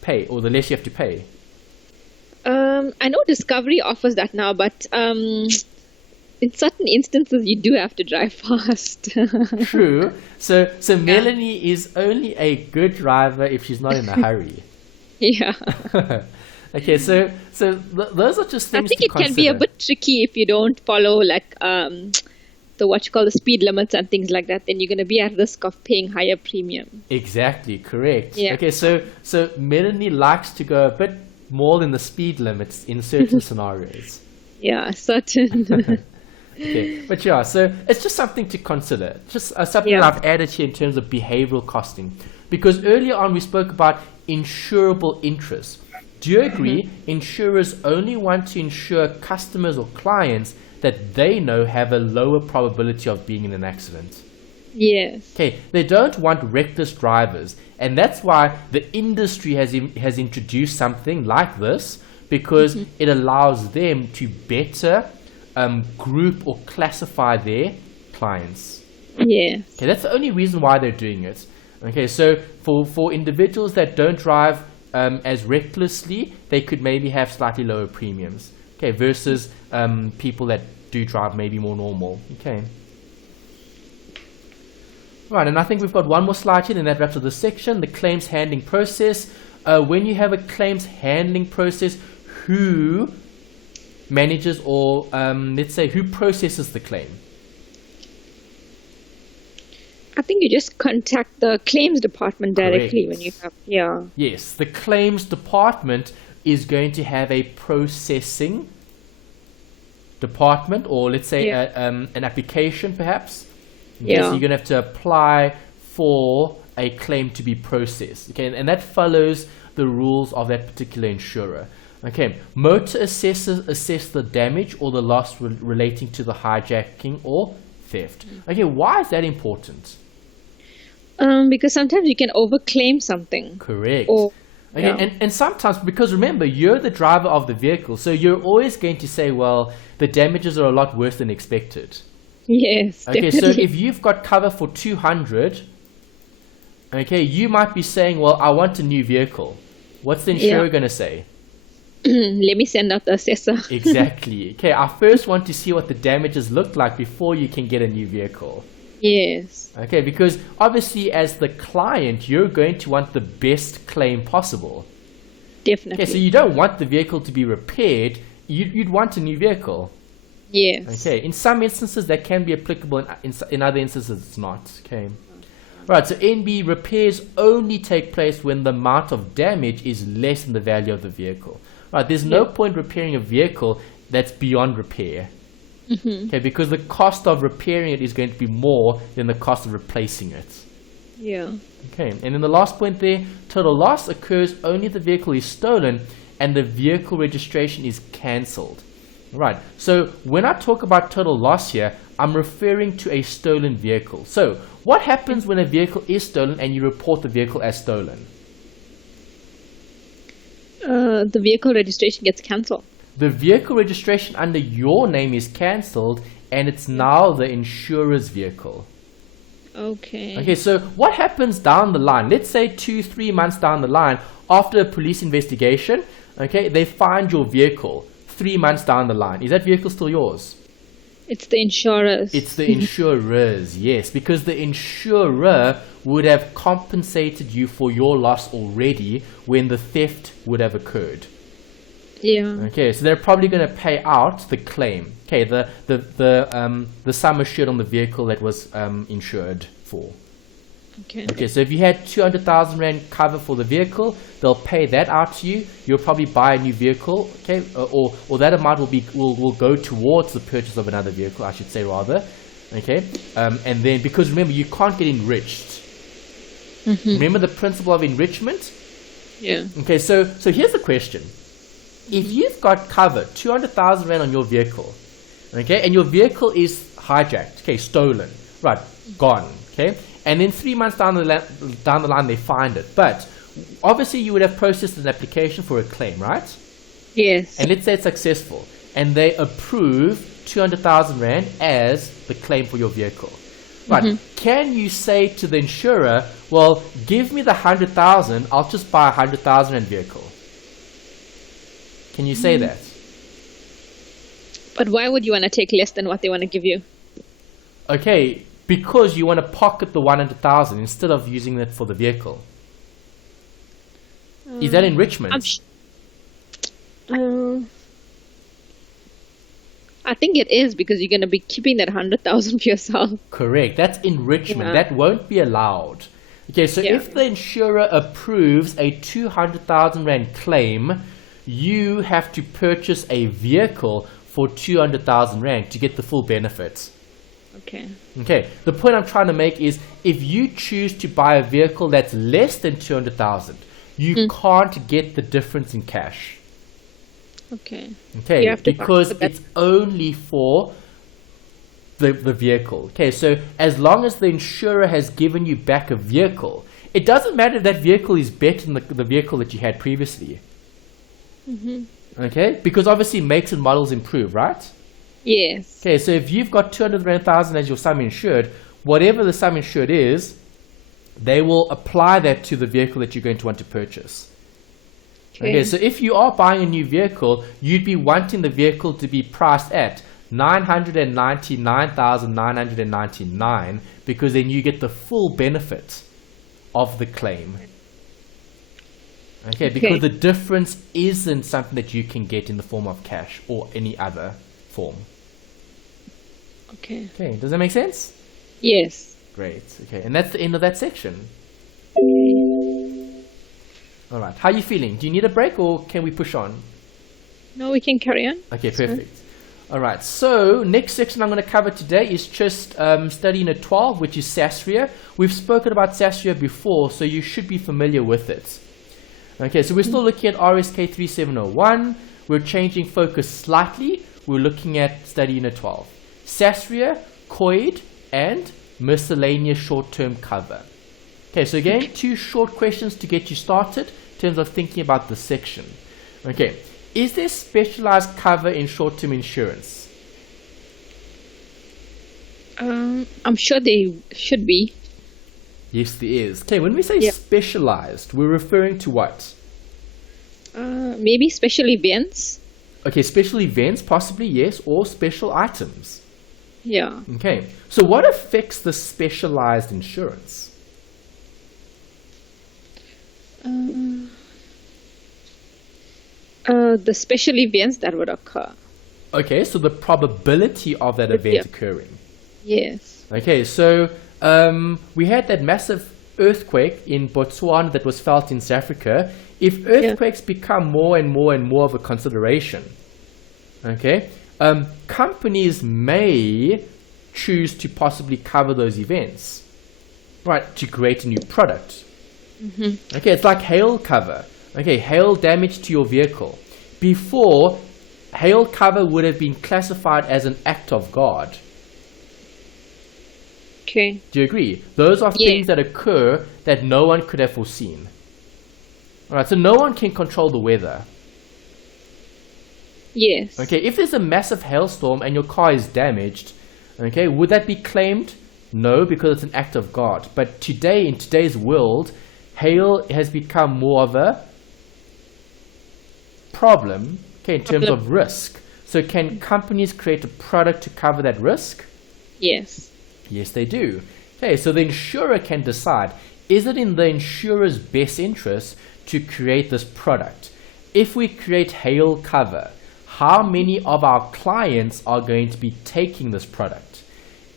paid, or the less you have to pay. I know Discovery offers that now, but in certain instances, you do have to drive fast. True. So Melanie is only a good driver if she's not in a hurry. Yeah. Okay, so those are just things I think to it consider. can be a bit tricky if you don't follow the speed limits and things like that. Then you're going to be at risk of paying higher premium. Exactly, correct. Yeah. Okay, so Melanie likes to go a bit more than the speed limits in certain scenarios. Yeah, certain. Okay, but yeah, so it's just something to consider. Just something that I've added here in terms of behavioral costing. Because earlier on we spoke about insurable interest. Do you agree insurers only want to insure customers or clients that they know have a lower probability of being in an accident? Yes. Okay, they don't want reckless drivers, and that's why the industry has introduced something like this, because it allows them to better group or classify their clients. Yes. Okay, that's the only reason why they're doing it. Okay, so for individuals that don't drive as recklessly, they could maybe have slightly lower premiums. Okay, versus people that do drive maybe more normal. Okay. Right, and I think we've got one more slide here, and that wraps up this section, the claims handling process. When you have a claims handling process, who manages or let's say who processes the claim? I think you just contact the claims department directly. Correct. When you have, Yes, the claims department is going to have a processing department, or let's say an application perhaps. Okay, so you're going to have to apply for a claim to be processed. Okay, and that follows the rules of that particular insurer. Okay, motor assessors assess the damage or the loss relating to the hijacking or theft. Okay, why is that important? Because sometimes you can overclaim something. Correct. And sometimes, because remember, you're the driver of the vehicle, so you're always going to say, well, the damages are a lot worse than expected. Yes. Okay, definitely. so if you've got cover for 200, okay, you might be saying, well, I want a new vehicle. What's the insurer going to say? Let me send out the assessor. Exactly. Okay, I first want to see what the damages look like before you can get a new vehicle. Yes. Okay, because obviously as the client, you're going to want the best claim possible. Definitely. Okay, so you don't want the vehicle to be repaired. You'd want a new vehicle. Yes. Okay, in some instances that can be applicable, in other instances it's not. Okay. Right, so NB repairs only take place when the amount of damage is less than the value of the vehicle. Right, there's no point repairing a vehicle that's beyond repair. Okay, because the cost of repairing it is going to be more than the cost of replacing it. Yeah. Okay, and then the last point there, total loss occurs only if the vehicle is stolen and the vehicle registration is cancelled. Right, so when I talk about total loss here, I'm referring to a stolen vehicle. So what happens when a vehicle is stolen and you report the vehicle as stolen? The vehicle registration gets cancelled. The vehicle registration under your name is cancelled and it's now the insurer's vehicle. Okay. Okay, so what happens down the line? Let's say 2-3 months down the line, after a police investigation, okay, they find your vehicle 3 months down the line. Is that vehicle still yours? It's the insurers. It's the insurers, yes, because the insurer would have compensated you for your loss already when the theft would have occurred. Yeah. Okay, so they're probably going to pay out the claim. Okay, the sum assured on the vehicle that was insured for. Okay, so if you had 200,000 Rand cover for the vehicle, they'll pay that out to you. You'll probably buy a new vehicle, okay, or that amount will go towards the purchase of another vehicle, I should say rather, okay. And then because remember you can't get enriched. Remember the principle of enrichment? Yeah. Okay, so here's the question: if you've got cover 200,000 Rand on your vehicle, okay, and your vehicle is hijacked, okay, stolen, right, gone, okay. And then 3 months down the line, they find it. But obviously, you would have processed an application for a claim, right? Yes. And let's say it's successful. And they approve 200,000 Rand as the claim for your vehicle. Right. Can you say to the insurer, well, give me the 100,000, I'll just buy a 100,000 rand vehicle? Can you say that? But why would you want to take less than what they want to give you? Okay, because you want to pocket the 100,000 instead of using it for the vehicle. Is that enrichment? I think it is, because you're going to be keeping that 100,000 for yourself. Correct. That's enrichment. That won't be allowed. Okay, so if the insurer approves a 200,000 rand claim, you have to purchase a vehicle for 200,000 rand to get the full benefits. Okay. Okay. The point I'm trying to make is, if you choose to buy a vehicle that's less than 200,000, you can't get the difference in cash. Okay. Okay, because it's only for the vehicle. Okay, so as long as the insurer has given you back a vehicle, it doesn't matter if that vehicle is better than the vehicle that you had previously. Okay, because obviously makes and models improve, right? Yes. Okay, so if you've got 200,000 as your sum insured, whatever the sum insured is, they will apply that to the vehicle that you're going to want to purchase. Okay, so if you are buying a new vehicle, you'd be wanting the vehicle to be priced at 999,999, because then you get the full benefit of the claim. Okay, because the difference isn't something that you can get in the form of cash or any other form. Okay. Okay, does that make sense? Yes. Great. Okay, and that's the end of that section. All right. How are you feeling? Do you need a break, or can we push on? No, we can carry on. Okay, perfect. All right. So next section I'm going to cover today is just study unit 12, which is SASRIA. We've spoken about SASRIA before, so you should be familiar with it. Okay, so we're still looking at RSK3701. We're changing focus slightly. We're looking at study unit 12. SASRIA, COID, and miscellaneous short-term cover. Okay, so again, 2 short questions to get you started in terms of thinking about this section. Okay, is there specialized cover in short-term insurance? I'm sure they should be. Yes, there is. Okay, when we say specialized, we're referring to what? Maybe special events. Okay, special events, possibly, yes, or special items. Yeah. Okay, so what affects the specialized insurance? The special events that would occur. Okay, so the probability of that event occurring. Yes. Okay, so we had that massive earthquake in Botswana that was felt in South Africa. If earthquakes become more and more and more of a consideration, okay, companies may choose to possibly cover those events, right, to create a new product. Okay, it's like hail cover. Okay, hail damage to your vehicle. Before, hail cover would have been classified as an act of God. Okay. Do you agree? Those are things that occur that no one could have foreseen. Alright, so no one can control the weather. Yes. Okay, if there's a massive hailstorm and your car is damaged, okay, would that be claimed? No, because it's an act of God. But today, in today's world, hail has become more of a problem, okay, in terms of risk. So can companies create a product to cover that risk? Yes. Yes, they do. Okay, so the insurer can decide, is it in the insurer's best interest to create this product? If we create hail cover, how many of our clients are going to be taking this product?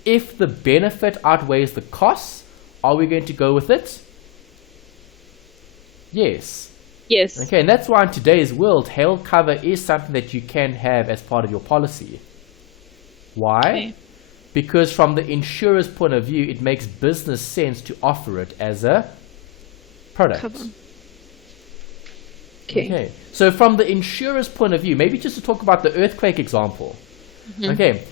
If the benefit outweighs the costs, are we going to go with it? Yes. Yes. Okay, and that's why in today's world, hail cover is something that you can have as part of your policy. Why? Okay. Because from the insurer's point of view, it makes business sense to offer it as a product. Cover. Okay. So from the insurer's point of view, maybe just to talk about the earthquake example. Okay.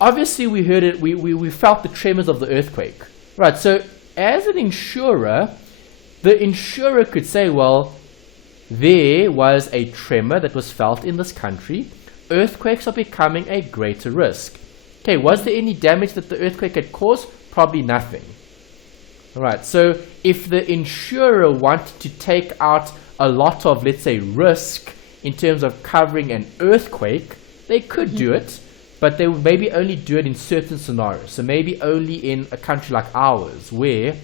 Obviously, we heard it. We felt the tremors of the earthquake. Right. So as an insurer, the insurer could say, well, there was a tremor that was felt in this country. Earthquakes are becoming a greater risk. Okay, was there any damage that the earthquake had caused? Probably nothing. All right, so if the insurer wanted to take out a lot of, let's say, risk in terms of covering an earthquake, they could do it, but they would maybe only do it in certain scenarios. So maybe only in a country like ours, where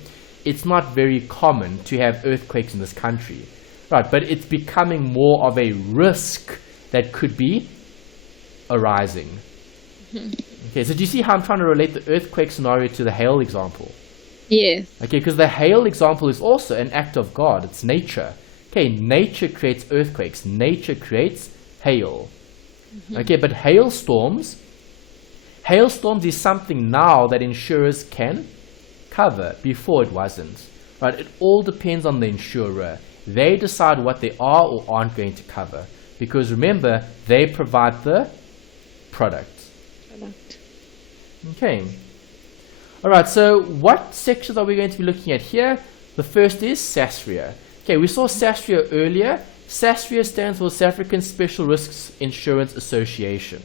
it's not very common to have earthquakes in this country. Right, but it's becoming more of a risk that could be arising. Okay, so do you see how I'm trying to relate the earthquake scenario to the hail example? Yes. Okay, because the hail example is also an act of God. It's nature. Okay, nature creates earthquakes. Nature creates hail. Okay, but hailstorms is something now that insurers can cover. Before it wasn't. Right, it all depends on the insurer. They decide what they are or aren't going to cover. Because remember, they provide the product. Okay. Alright, so what sections are we going to be looking at here? The first is SASRIA. Okay, we saw SASRIA earlier. SASRIA stands for South African Special Risks Insurance Association.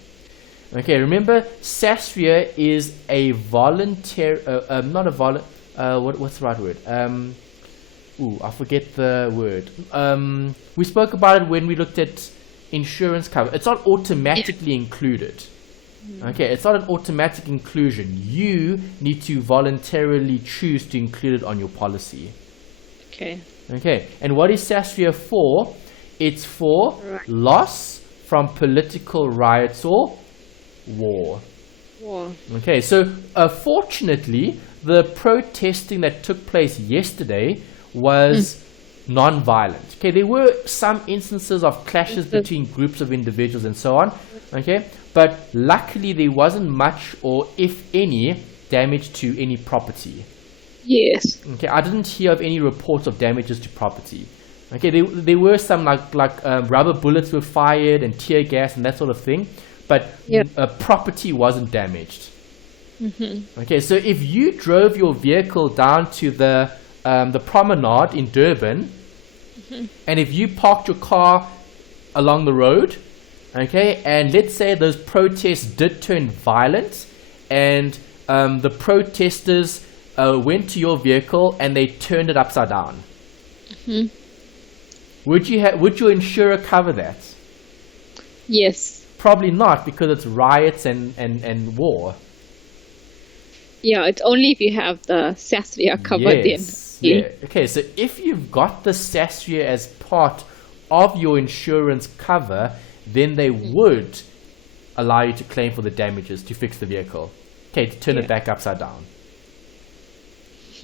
Okay, remember, SASRIA is a voluntary, what's the right word? I forget the word. We spoke about it when we looked at insurance cover. It's not automatically included. Okay, it's not an automatic inclusion. You need to voluntarily choose to include it on your policy. Okay. Okay, and what is SASRIA for? It's for loss from political riots or war. Okay, so fortunately, the protesting that took place yesterday was non-violent. Okay, there were some instances of clashes between groups of individuals and so on. Okay, but luckily there wasn't much or if any damage to any property. Yes. Okay, I didn't hear of any reports of damages to property. Okay, there were some like rubber bullets were fired and tear gas and that sort of thing, but property wasn't damaged. Okay, so if you drove your vehicle down to the promenade in Durban, and if you parked your car along the road, okay, and let's say those protests did turn violent, and the protesters went to your vehicle and they turned it upside down, would your insurer cover that? Yes. Probably not, because it's riots and war. Yeah, it's only if you have the SASRIA covered in. Yeah. Okay, so if you've got the SASRIA as part of your insurance cover, then they would allow you to claim for the damages to fix the vehicle. Okay, to turn it back upside down.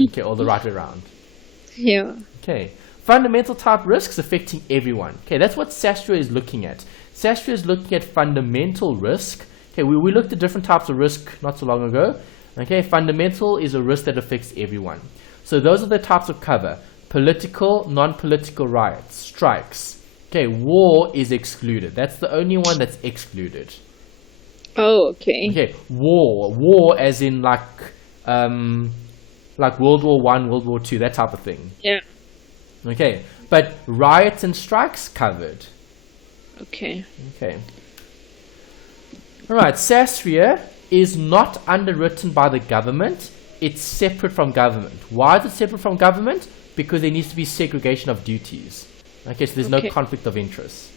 Okay, or the right way around. Yeah. Okay. Fundamental type risks affecting everyone. Okay, that's what SASRIA is looking at. SASRIA is looking at fundamental risk. Okay, we looked at different types of risk not so long ago. Okay, fundamental is a risk that affects everyone. So those are the types of cover: political, non-political riots, strikes. Okay, war is excluded. That's the only one that's excluded. Oh, okay. Okay, war as in like World War I, World War II, that type of thing. Yeah. Okay, but riots and strikes covered. Okay. Okay. All right, SASRIA is not underwritten by the government. It's separate from government. Why is it separate from government? Because there needs to be segregation of duties. Okay, so there's no conflict of interest.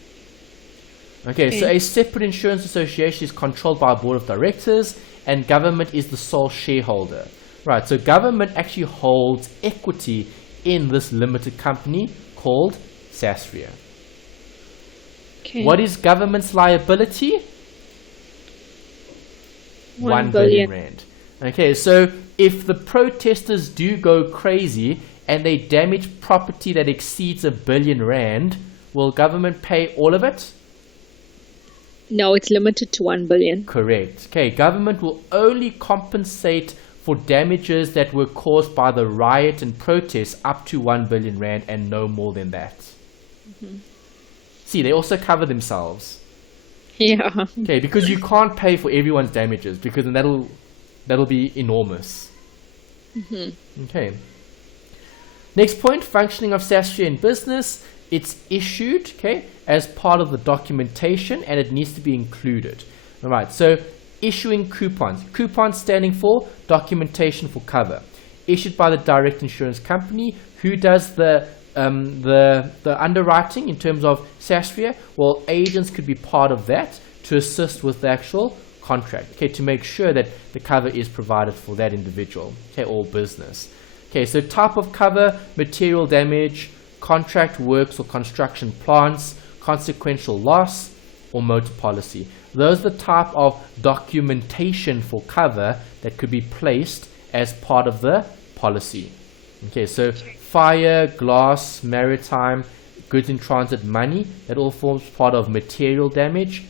Okay, so a separate insurance association is controlled by a board of directors, and government is the sole shareholder. Right, so government actually holds equity in this limited company called SASRIA. Okay. What is government's liability? 1 billion rand. Okay, so if the protesters do go crazy and they damage property that exceeds R1 billion, will government pay all of it? No, it's limited to 1 billion. Correct. Okay, government will only compensate for damages that were caused by the riot and protests up to 1 billion rand and no more than that. See, they also cover themselves. Yeah. Okay, because you can't pay for everyone's damages, because then that'll be enormous. Okay. Next point, functioning of SASRIA in business. It's issued, okay, as part of the documentation, and it needs to be included. All right, so Issuing coupons. Coupons standing for documentation for cover. Issued by the direct insurance company. Who does the underwriting in terms of SASRIA? Well, agents could be part of that to assist with the actual contract, okay, to make sure that the cover is provided for that individual, okay, or business. Okay, so type of cover: material damage, contract works or construction plants, consequential loss, or motor policy. Those are the type of documentation for cover that could be placed as part of the policy. Okay, so fire, glass, maritime, goods in transit, money, that all forms part of material damage.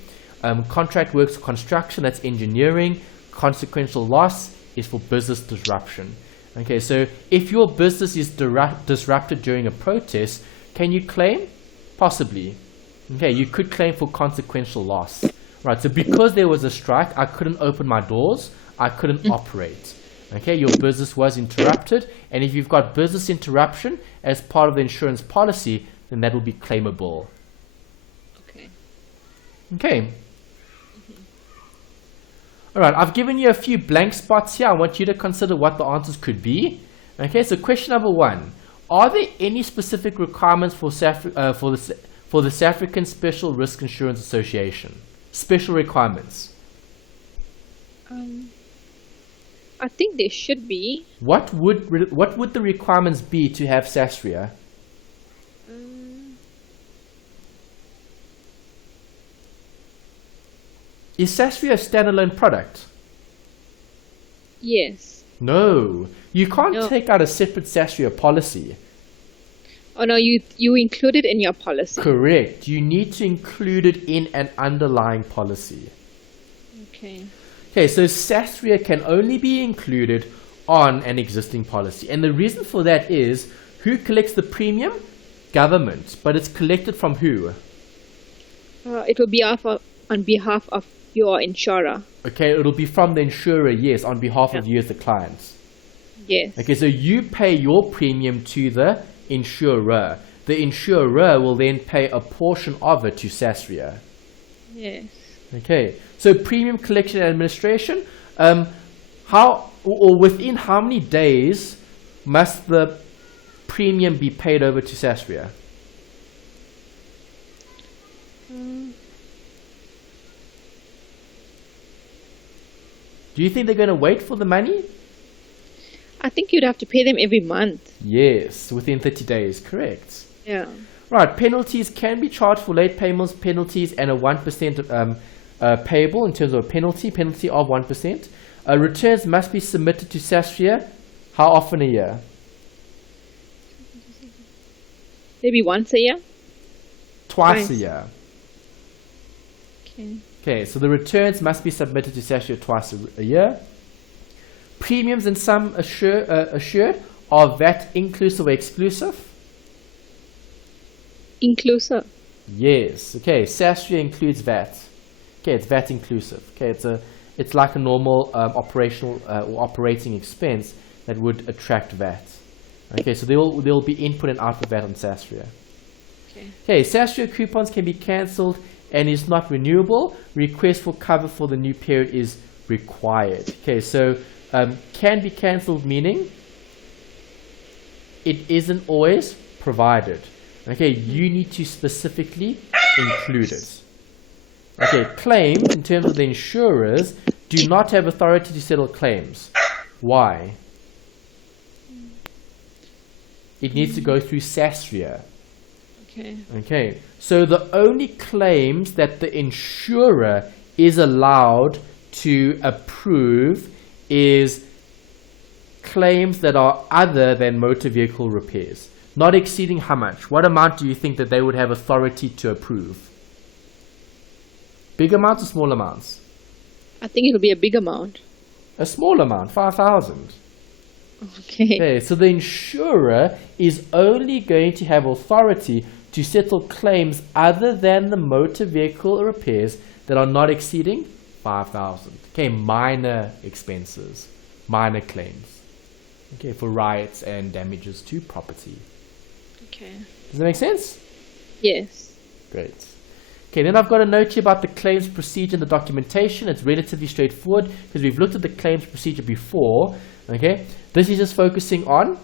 Contract works, construction, that's engineering. Consequential loss is for business disruption. Okay, so if your business is disrupted during a protest, can you claim? Possibly. Okay, you could claim for consequential loss. Right, so because there was a strike, I couldn't open my doors, I couldn't operate. Okay, your business was interrupted, and if you've got business interruption as part of the insurance policy, then that will be claimable. Okay. Alright, I've given you a few blank spots here. I want you to consider what the answers could be. Okay, so question number 1. Are there any specific requirements for the South African Special Risk Insurance Association? Special requirements. I think there should be. What would the requirements be to have SASRIA? Is SASRIA a standalone product? Yes. No. You can't take out a separate SASRIA policy. Oh no, you include it in your policy. Correct. You need to include it in an underlying policy. Okay. Okay, so SASRIA can only be included on an existing policy. And the reason for that is, who collects the premium? Government. But it's collected from who? It will be on behalf of your insurer. Okay, it'll be from the insurer, yes, on behalf of you as the client. Yes. Okay, so you pay your premium to the insurer. The insurer will then pay a portion of it to SASRIA. Yes. Okay, so premium collection and administration, within how many days must the premium be paid over to SASRIA? Do you think they're going to wait for the money? I think you'd have to pay them every month. Yes, within 30 days, correct. Yeah. Right, penalties can be charged for late payments, penalties, and a 1% payable in terms of a penalty of 1%. Returns must be submitted to SASRIA. How often a year? Maybe once a year? Twice a year. Okay. Okay, so the returns must be submitted to SASRIA twice a year. Premiums and sum assured are VAT inclusive or exclusive? Inclusive. Yes. Okay, SASRIA includes VAT. Okay, it's VAT inclusive. Okay, it's like a normal operational or operating expense that would attract VAT. Okay, so there will be input and output VAT on SASRIA. Okay, SASRIA coupons can be cancelled and is not renewable. Request for cover for the new period is required. Okay, so can be cancelled meaning it isn't always provided. Okay, you need to specifically include it. Okay, claims in terms of the insurers do not have authority to settle claims. Why? It needs to go through SASRIA. Okay, so the only claims that the insurer is allowed to approve is claims that are other than motor vehicle repairs. Not exceeding how much? What amount do you think that they would have authority to approve? Big amounts or small amounts? I think it'll be a big amount. A small amount, 5,000. Okay, so the insurer is only going to have authority to settle claims other than the motor vehicle repairs that are not exceeding 5,000. Okay, minor expenses, minor claims. Okay, for riots and damages to property. Okay. Does that make sense? Yes. Great. Okay, then I've got a note here about the claims procedure and the documentation. It's relatively straightforward because we've looked at the claims procedure before. Okay, this is just focusing on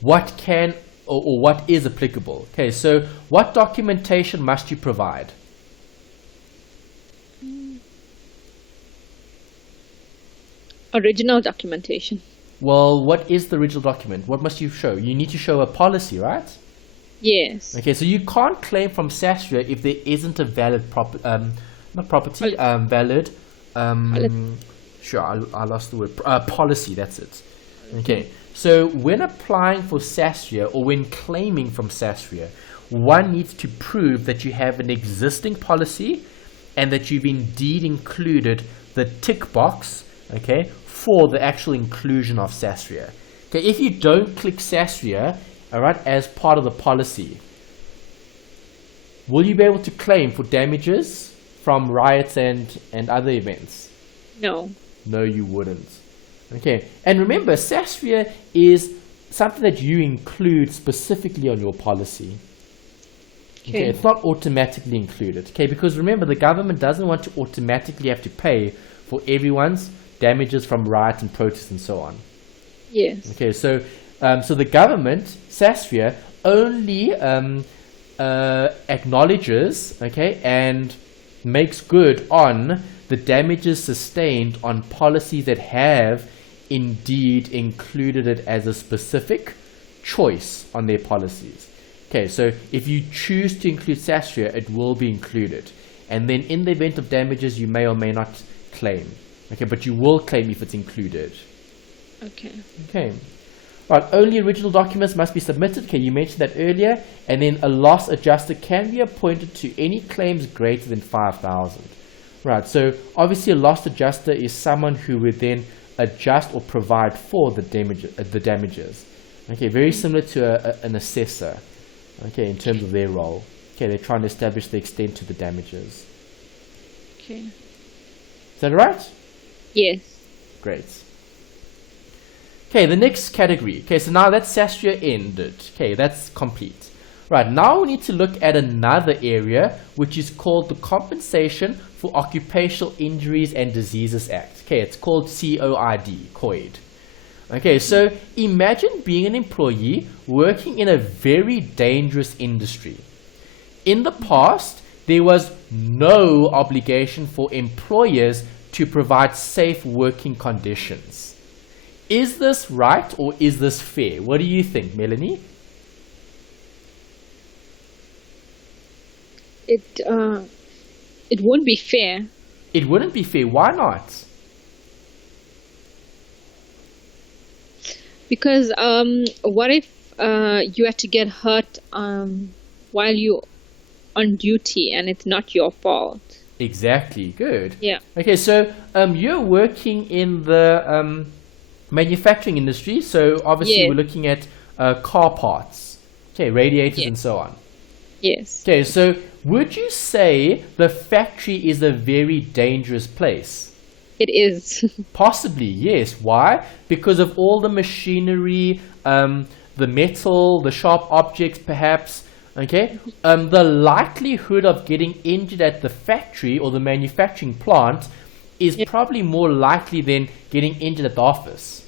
what can or what is applicable. Okay, so what documentation must you provide? Original documentation. Well, what is the original document? What must you show? You need to show a policy, right? Yes. Okay, so you can't claim from SASRIA if there isn't a valid valid. Sure, I lost the word. Policy. That's it. Okay, so when applying for SASRIA or when claiming from SASRIA, one needs to prove that you have an existing policy and that you've indeed included the tick box, okay, for the actual inclusion of SASRIA. Okay, if you don't click SASRIA, all right, as part of the policy, will you be able to claim for damages from riots and other events? No. No, you wouldn't. Okay, and remember, SASRIA is something that you include specifically on your policy. Okay, it's not automatically included. Okay, because remember, the government doesn't want to automatically have to pay for everyone's damages from riots and protests and so on. Yes. Okay, so the government, SASRIA, only acknowledges, okay, and makes good on the damages sustained on policies that have indeed included it as a specific choice on their policies. Okay, so if you choose to include SASRIA, it will be included. And then in the event of damages, you may or may not claim. Okay, but you will claim if it's included. Okay. Okay. Right, only original documents must be submitted. Okay, you mentioned that earlier. And then a loss adjuster can be appointed to any claims greater than 5,000. Right, so obviously a loss adjuster is someone who would then adjust or provide for the damages. Okay, very similar to an assessor. Okay, in terms of their role. Okay, they're trying to establish the extent to the damages. Okay. Is that right? Yes. Great. Okay, the next category. Okay, so now that's SASRIA ended. Okay, that's complete. Right, now we need to look at another area which is called the Compensation for Occupational Injuries and Diseases Act. Okay, it's called COID. Okay, so imagine being an employee working in a very dangerous industry. In the past, there was no obligation for employers to provide safe working conditions. Is this right or is this fair? What do you think, Melanie? It won't be fair. It wouldn't be fair. Why not? Because what if you had to get hurt while you're on duty and it's not your fault? Exactly. Good. Yeah. Okay, so you're working in the manufacturing industry, so obviously we're looking at car parts, okay, radiators and so on. Yes. Okay, so would you say the factory is a very dangerous place? It is. Possibly, yes. Why? Because of all the machinery, the metal, the sharp objects perhaps, okay? The likelihood of getting injured at the factory or the manufacturing plant is probably more likely than getting injured at the office.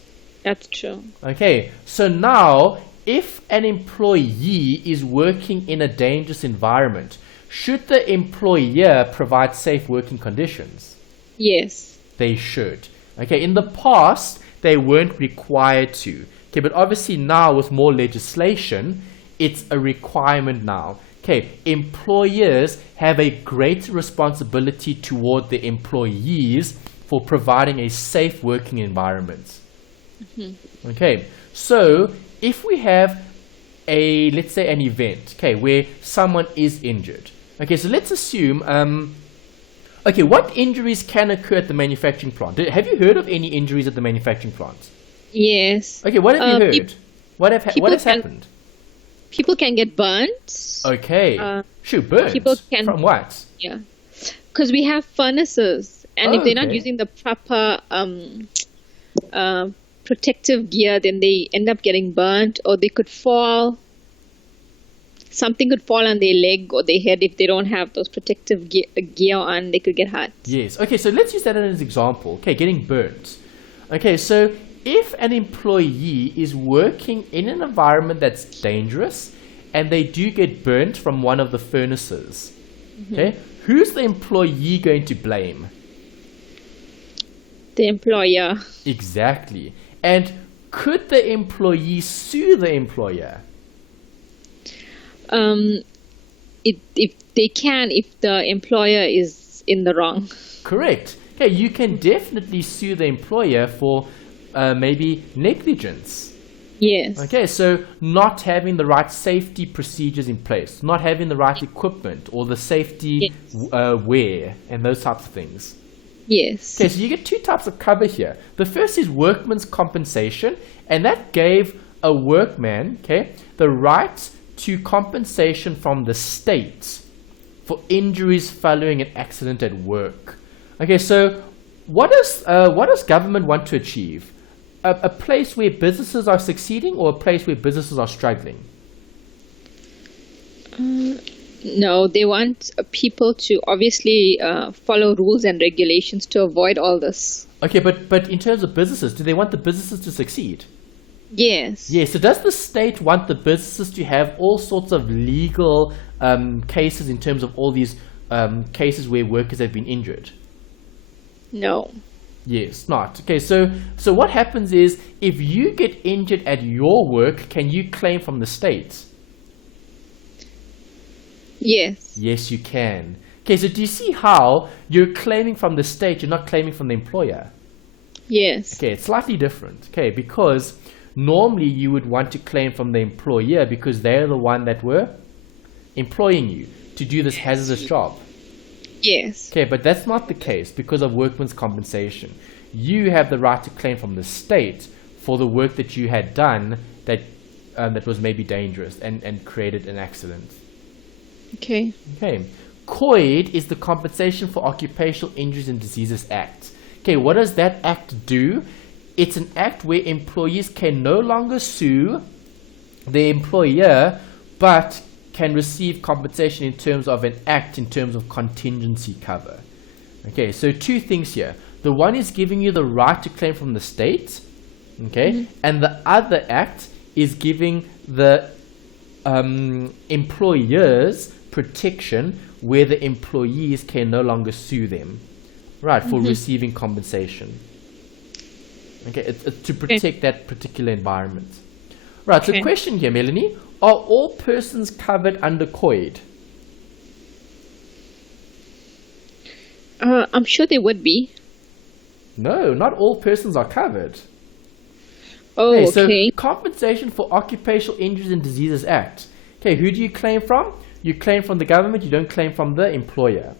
That's true. Okay, so now if an employee is working in a dangerous environment, should the employer provide safe working conditions? Yes. They should. Okay, in the past, they weren't required to. Okay, but obviously now with more legislation, it's a requirement now. Okay, employers have a great responsibility toward the employees for providing a safe working environment. Mm-hmm. Okay, so if we have let's say an event, okay, where someone is injured. Okay, so let's assume, okay, what injuries can occur at the manufacturing plant? Have you heard of any injuries at the manufacturing plant? Yes. Okay, what have you heard? What has happened? People can get burnt. Okay. Burnt? People can, from what? Yeah. Because we have furnaces, and if they're not using the proper protective gear, then they end up getting burnt, or they could fall. something could fall on their leg or their head if they don't have those protective gear on. They could get hurt. Yes. Okay, so let's use that as an example. Okay, getting burnt. Okay, so if an employee is working in an environment that's dangerous and they do get burnt from one of the furnaces, okay, who's the employee going to blame? The employer. Exactly. And could the employee sue the employer? If they can, if the employer is in the wrong. Correct. Okay, you can definitely sue the employer for maybe negligence. Yes. Okay, so not having the right safety procedures in place, not having the right equipment or the safety wear and those types of things. Yes. Okay, so you get two types of cover here. The first is workman's compensation, and that gave a workman, okay, the right to compensation from the state for injuries following an accident at work. Okay, so what does government want to achieve? A place where businesses are succeeding or a place where businesses are struggling? No, they want people to obviously follow rules and regulations to avoid all this. Okay, but in terms of businesses, do they want the businesses to succeed? Yes. Yes, so does the state want the businesses to have all sorts of legal cases in terms of all these cases where workers have been injured? No. Yes, not. Okay, so what happens is if you get injured at your work, can you claim from the state? Yes. Yes, you can. Okay, so do you see how you're claiming from the state, you're not claiming from the employer? Yes. Okay, it's slightly different. Okay, because normally you would want to claim from the employer because they're the one that were employing you to do this hazardous job. Yes. Okay, but that's not the case because of workman's compensation. You have the right to claim from the state for the work that you had done that was maybe dangerous and created an accident. Okay. Okay. COID is the Compensation for Occupational Injuries and Diseases Act. Okay, what does that act do? It's an act where employees can no longer sue the employer, but can receive compensation in terms of an act, in terms of contingency cover. Okay, so two things here. The one is giving you the right to claim from the state, okay, and the other act is giving the employers protection where the employees can no longer sue them, right, for receiving compensation. Okay, it's to protect that particular environment. Right, so question here, Melanie. Are all persons covered under COID? I'm sure they would be. No, not all persons are covered. Oh, okay. So Compensation for Occupational Injuries and Diseases Act. Okay, who do you claim from? You claim from the government, you don't claim from the employer.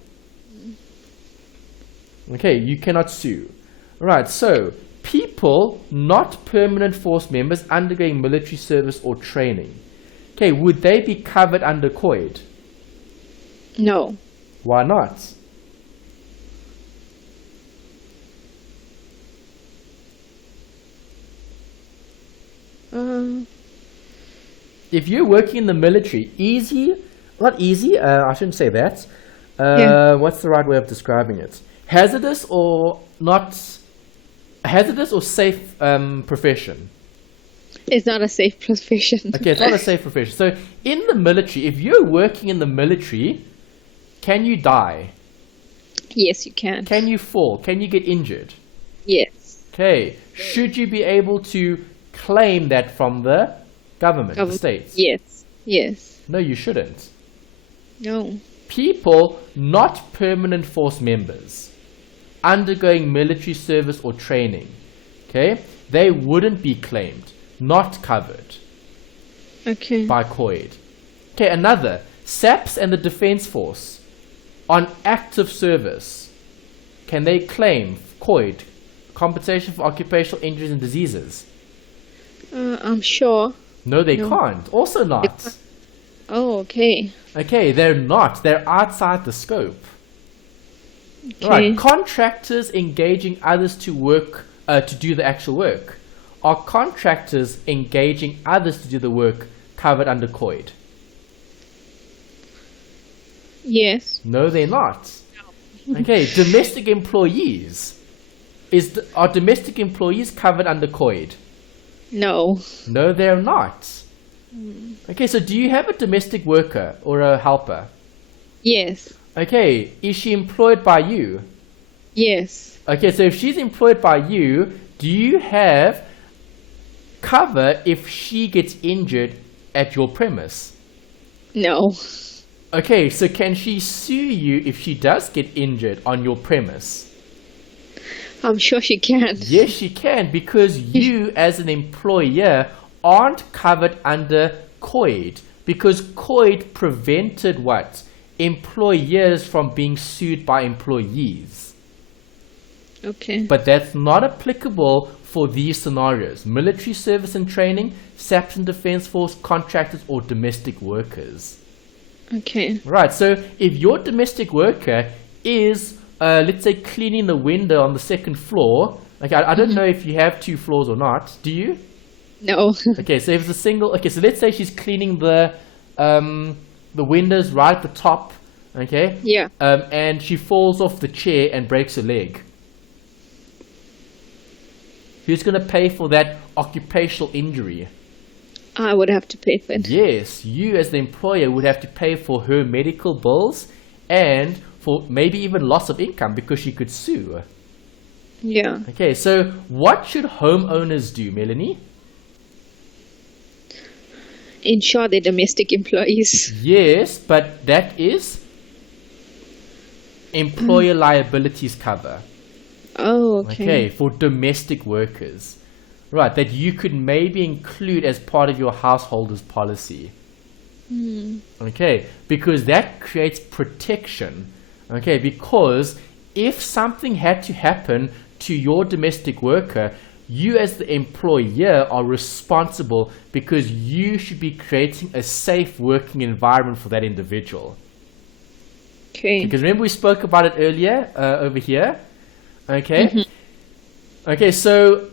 Okay, you cannot sue. Right, so people not permanent force members undergoing military service or training. Okay, would they be covered under COID? No. Why not? If you're working in the military, not easy, I shouldn't say that. What's the right way of describing it? Hazardous or safe profession? It's not a safe profession. Okay, it's not a safe profession. So in the military, if you're working in the military, can you die? Yes, you can. Can you fall? Can you get injured? Yes. Okay. Should you be able to claim that from the government, the states? Yes. Yes. No, you shouldn't. No. People not permanent force members undergoing military service or training, okay, they wouldn't be claimed, not covered by COID. Okay, another, SAPS and the Defense Force on active service, can they claim COID, Compensation for Occupational Injuries and Diseases? I'm sure. No, they can't. Also not. Oh, okay. Okay, they're not. They're outside the scope. Okay. Right, contractors engaging others to work, to do the actual work. Are contractors engaging others to do the work covered under COID? Yes. No, they're not. Okay, domestic employees. Are domestic employees covered under COID? No. No, they're not. Okay, so do you have a domestic worker or a helper? Yes. Okay, is she employed by you? Yes. Okay, so if she's employed by you, do you have cover if she gets injured at your premise? No. Okay, so can she sue you if she does get injured on your premise? I'm sure she can. Yes, she can, because you as an employer aren't covered under COID, because COID prevented what? Employers from being sued by employees. Okay. But that's not applicable for these scenarios: military service and training, SAPS and Defence Force, contractors, or domestic workers. Okay. Right, so if your domestic worker is, let's say, cleaning the window on the second floor, okay, I don't know if you have 2 floors or not, do you? No. Okay, so if it's a single, okay, so let's say she's cleaning the windows right at the top, okay? Yeah. And she falls off the chair and breaks her leg. Who's going to pay for that occupational injury? I would have to pay for it. Yes, you as the employer would have to pay for her medical bills and for maybe even loss of income because she could sue. Yeah. Okay, so what should homeowners do, Melanie? Insure their domestic employees. Yes, but that is employer liabilities cover. Oh, okay. Okay, for domestic workers. Right, that you could maybe include as part of your householder's policy. Okay, because that creates protection. Okay, because if something had to happen to your domestic worker, you as the employer are responsible because you should be creating a safe working environment for that individual. Okay. Because remember we spoke about it earlier over here? Okay. Okay, so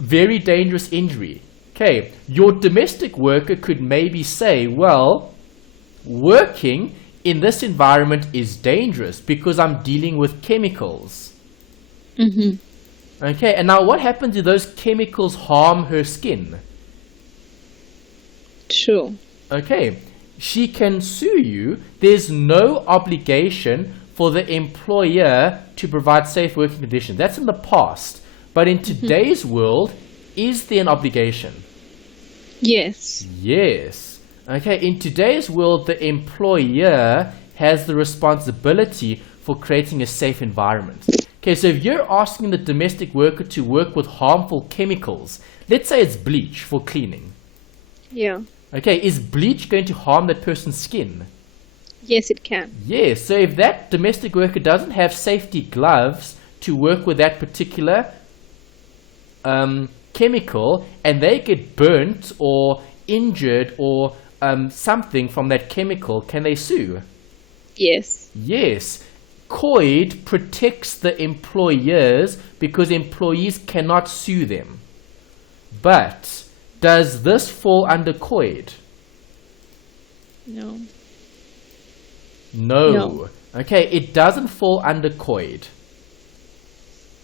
very dangerous injury. Okay, your domestic worker could maybe say, well, working in this environment is dangerous because I'm dealing with chemicals. Okay, and now what happens if those chemicals harm her skin? True. Okay, she can sue you. There's no obligation for the employer to provide safe working conditions. That's in the past. But in today's world, is there an obligation? Yes. Yes. Okay, in today's world, the employer has the responsibility for creating a safe environment. Okay, so if you're asking the domestic worker to work with harmful chemicals, let's say it's bleach for cleaning. Yeah. Okay, is bleach going to harm that person's skin? Yes, it can. Yes, so if that domestic worker doesn't have safety gloves to work with that particular chemical and they get burnt or injured or something from that chemical, can they sue? Yes. Yes. COID protects the employers because employees cannot sue them. But does this fall under COID? No. No. Okay, it doesn't fall under COID.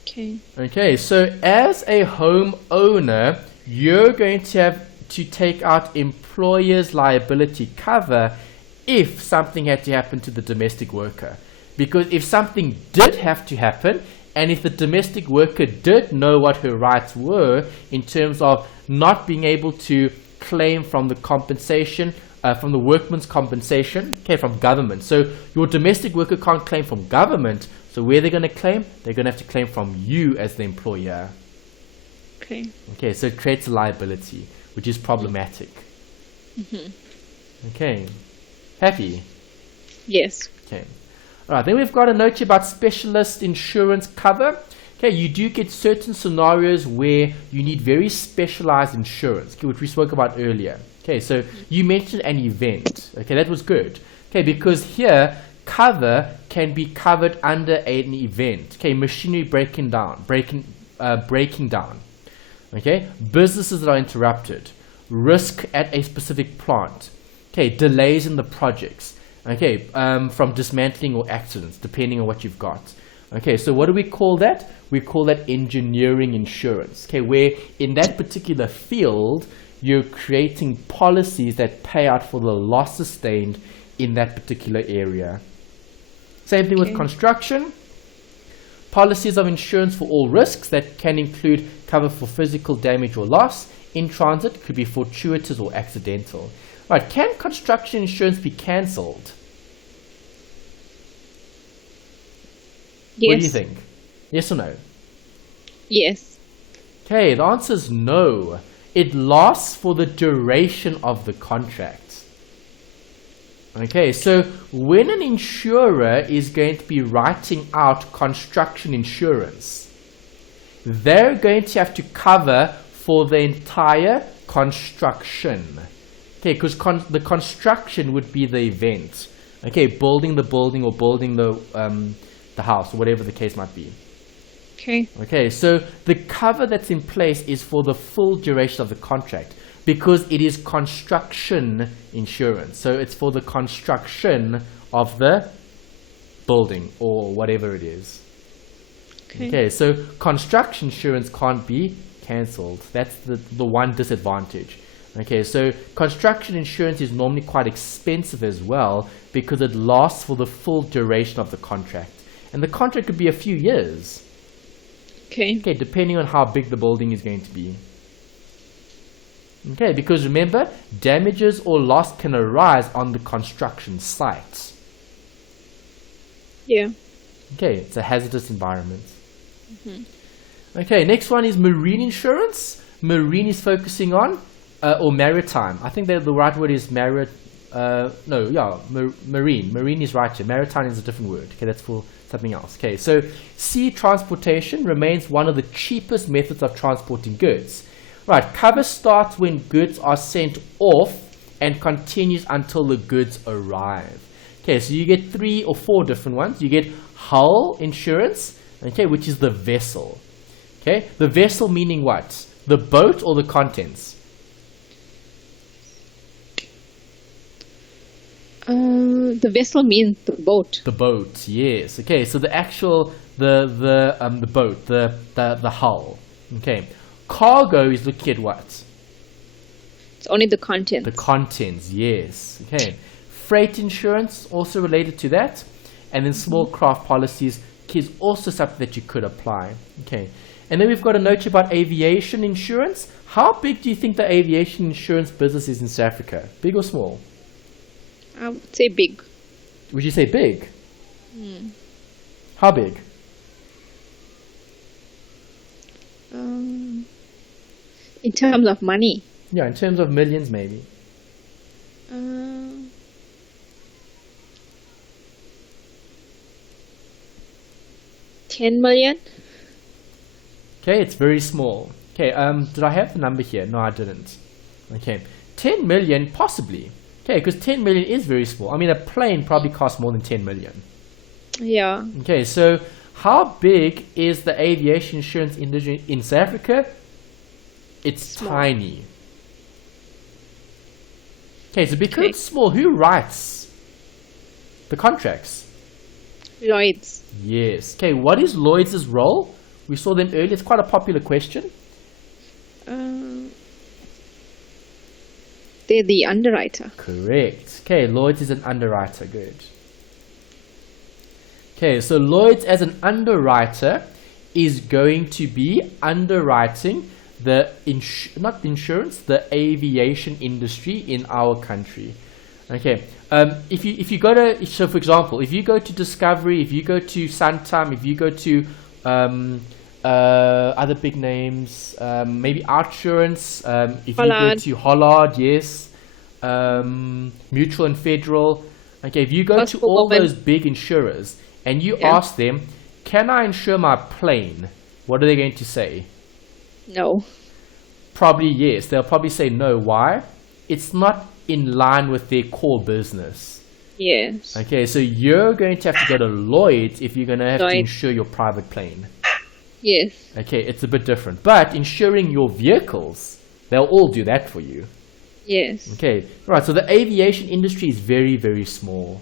Okay. Okay, so as a homeowner, you're going to have to take out employer's liability cover if something had to happen to the domestic worker. Because if something did have to happen, and if the domestic worker did know what her rights were in terms of not being able to claim from the compensation, from the workman's compensation, okay, from government. So your domestic worker can't claim from government. So where they're going to claim? They're going to have to claim from you as the employer. Okay. Okay, so it creates a liability, which is problematic. Okay. Happy? Yes. Okay. All right, then we've got a note here about specialist insurance cover. Okay, you do get certain scenarios where you need very specialized insurance, okay, which we spoke about earlier. Okay, so you mentioned an event. Okay, that was good. Okay, because here, cover can be covered under an event. Okay, machinery breaking down. Okay, businesses that are interrupted. Risk at a specific plant. Okay, delays in the projects. Okay, from dismantling or accidents, depending on what you've got. Okay, so what do we call that? We call that engineering insurance. Okay, where in that particular field, you're creating policies that pay out for the loss sustained in that particular area. Same thing with construction. Policies of insurance for all risks that can include cover for physical damage or loss in transit, could be fortuitous or accidental. Right, can construction insurance be cancelled? Yes. What do you think? Yes or no? Yes. Okay, the answer is no. It lasts for the duration of the contract. Okay, so when an insurer is going to be writing out construction insurance, they're going to have to cover for the entire construction. Okay, because the construction would be the event. Okay, building the building or building the house or whatever the case might be. Okay. Okay, so the cover that's in place is for the full duration of the contract because it is construction insurance. So it's for the construction of the building or whatever it is. Okay, so construction insurance can't be cancelled. That's the one disadvantage. Okay, so construction insurance is normally quite expensive as well because it lasts for the full duration of the contract. And the contract could be a few years. Okay. Okay, depending on how big the building is going to be. Okay, because remember, damages or loss can arise on the construction site. Yeah. Okay, it's a hazardous environment. Okay, next one is marine insurance. Marine is focusing on, or maritime. I think that the right word is marine. Marine is right here. Maritime is a different word. Okay, that's for something else. Okay, so sea transportation remains one of the cheapest methods of transporting goods. Right, cover starts when goods are sent off and continues until the goods arrive. Okay, so you get 3 or 4 different ones. You get hull insurance, okay, which is the vessel. Okay, the vessel meaning what? The boat or the contents? The vessel means the boat. The boat, yes. Okay, so the actual the boat, the hull. Okay, cargo is looking at what? It's only the contents. The contents, yes. Okay, freight insurance also related to that, and then small craft policies is also something that you could apply. Okay, and then we've got a note about aviation insurance. How big do you think the aviation insurance business is in South Africa? Big or small? I would say big. Would you say big? How big? In terms of money. Yeah, in terms of millions maybe. 10 million? Okay, it's very small. Okay, did I have the number here? No, I didn't. Okay, 10 million possibly. Okay, because 10 million is very small. I mean, a plane probably costs more than 10 million. Yeah. Okay, so how big is the aviation insurance industry in South Africa? It's Small. tiny. Okay, so because it's small, who writes the contracts? Lloyd's. Yes. Okay, what is Lloyd's role? We saw them earlier. It's quite a popular question. They're the underwriter. Correct. Okay, Lloyd's is an underwriter. Good. Okay, so Lloyd's as an underwriter is going to be underwriting the the aviation industry in our country. Okay. If you go to, so for example, if you go to Discovery, if you go to Santam, if you go to other big names, maybe Outsurance, if Hollard. you go to Hollard, yes, Mutual and Federal. Okay, if you go to all those big insurers and you ask them, can I insure my plane? What are they going to say? No. Probably yes. They'll probably say no. Why? It's not in line with their core business. Yes. Okay, so you're going to have to go to Lloyd's if you're going to have to insure your private plane. Yes. Okay, it's a bit different. But insuring your vehicles, they'll all do that for you. Yes. Okay, right. So the aviation industry is very, very small.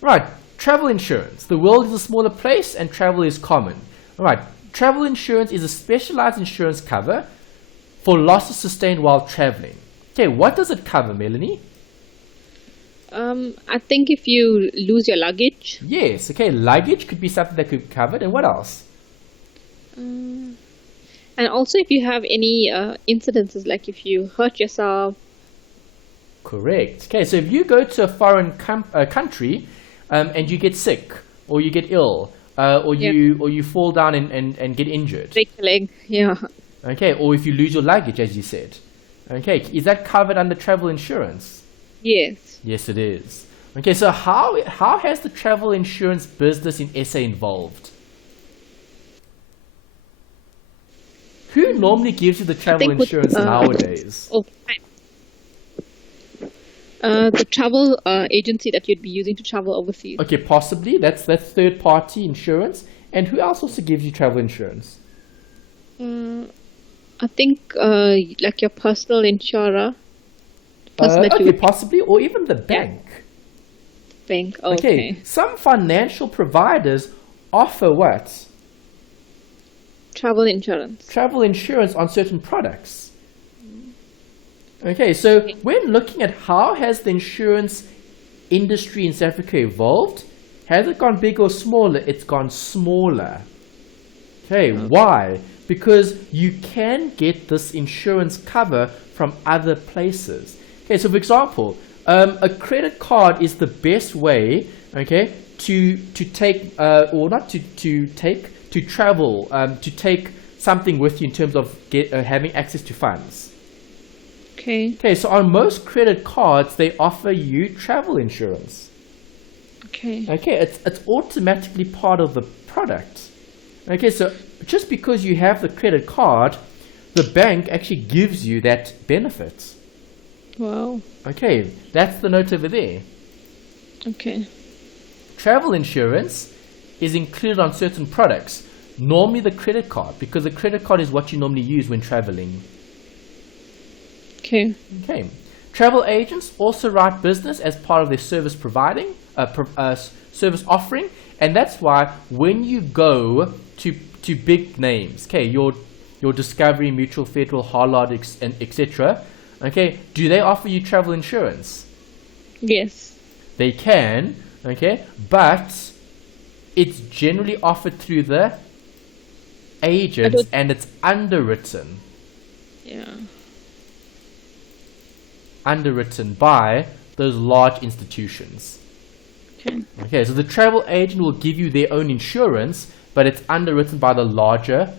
Right, travel insurance. The world is a smaller place and travel is common. All right, travel insurance is a specialized insurance cover for losses sustained while traveling. Okay, what does it cover, Melanie? I think if you lose your luggage. Yes, okay, luggage could be something that could be covered. And what else? And also if you have any incidences, like if you hurt yourself. Correct. Okay, so if you go to a foreign country and you get sick or you get ill or you fall down and get injured. Break your leg, yeah. Okay, or if you lose your luggage, as you said. Okay, is that covered under travel insurance? Yes. Yes, it is. Okay, so how has the travel insurance business in SA involved? Who normally gives you the travel insurance nowadays? The travel agency that you'd be using to travel overseas. Okay, possibly. That's third-party insurance. And who else also gives you travel insurance? I think like your personal insurer. Okay, possibly. Or even the bank. Bank, okay. Some financial providers offer what? Travel insurance. Travel insurance on certain products. Okay, so when looking at how has the insurance industry in South Africa evolved, has it gone big or smaller? It's gone smaller. Okay, why? Because you can get this insurance cover from other places. Okay, so for example, a credit card is the best way, okay, to take or not to take to travel, to take something with you in terms of having access to funds. Okay. Okay, so on most credit cards, they offer you travel insurance. Okay. Okay, it's automatically part of the product. Okay, so just because you have the credit card, the bank actually gives you that benefit. Wow. Okay, that's the note over there. Okay. Travel insurance is included on certain products, normally the credit card, because the credit card is what you normally use when traveling. Okay. Okay. Travel agents also write business as part of their service providing, service offering, and that's why when you go to big names, okay, your Discovery, Mutual, Federal, Harlard, and etc. Okay, do they offer you travel insurance? Yes. They can, okay, but it's generally offered through the agents and it's underwritten. Yeah. Underwritten by those large institutions. Okay. Okay, so the travel agent will give you their own insurance, but it's underwritten by the larger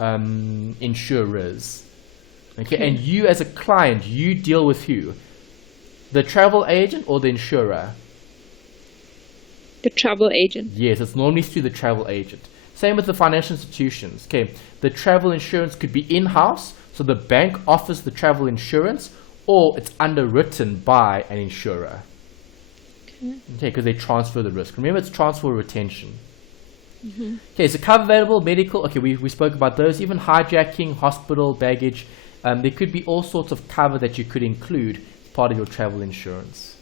insurers. Okay, and you as a client, you deal with who? The travel agent or the insurer? The travel agent. Yes, it's normally through the travel agent. Same with the financial institutions. Okay, the travel insurance could be in-house, so the bank offers the travel insurance, or it's underwritten by an insurer. Okay, because they transfer the risk. Remember, it's transfer or retention. Mm-hmm. Okay, so cover available, medical. Okay, we spoke about those. Even hijacking, hospital, baggage. There could be all sorts of cover that you could include as part of your travel insurance.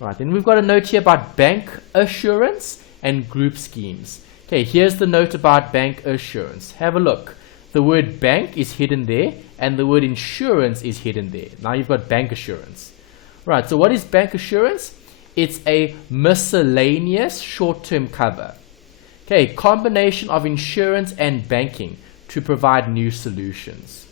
Right, then we've got a note here about bank assurance and group schemes. Okay, here's the note about bank assurance. Have a look. The word bank is hidden there, and the word insurance is hidden there. Now you've got bank assurance. Right, so what is bank assurance? It's a miscellaneous short-term cover. Okay, combination of insurance and banking to provide new solutions.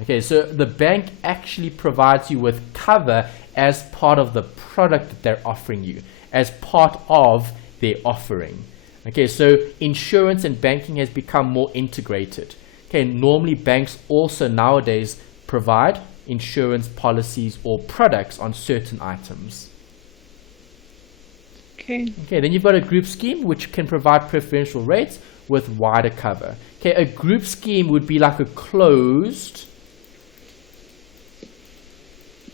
Okay, so the bank actually provides you with cover as part of the product that they're offering you, as part of their offering. Okay, so insurance and banking has become more integrated. Okay, normally banks also nowadays provide insurance policies or products on certain items. Okay. Okay, then you've got a group scheme which can provide preferential rates with wider cover. Okay, a group scheme would be like a closed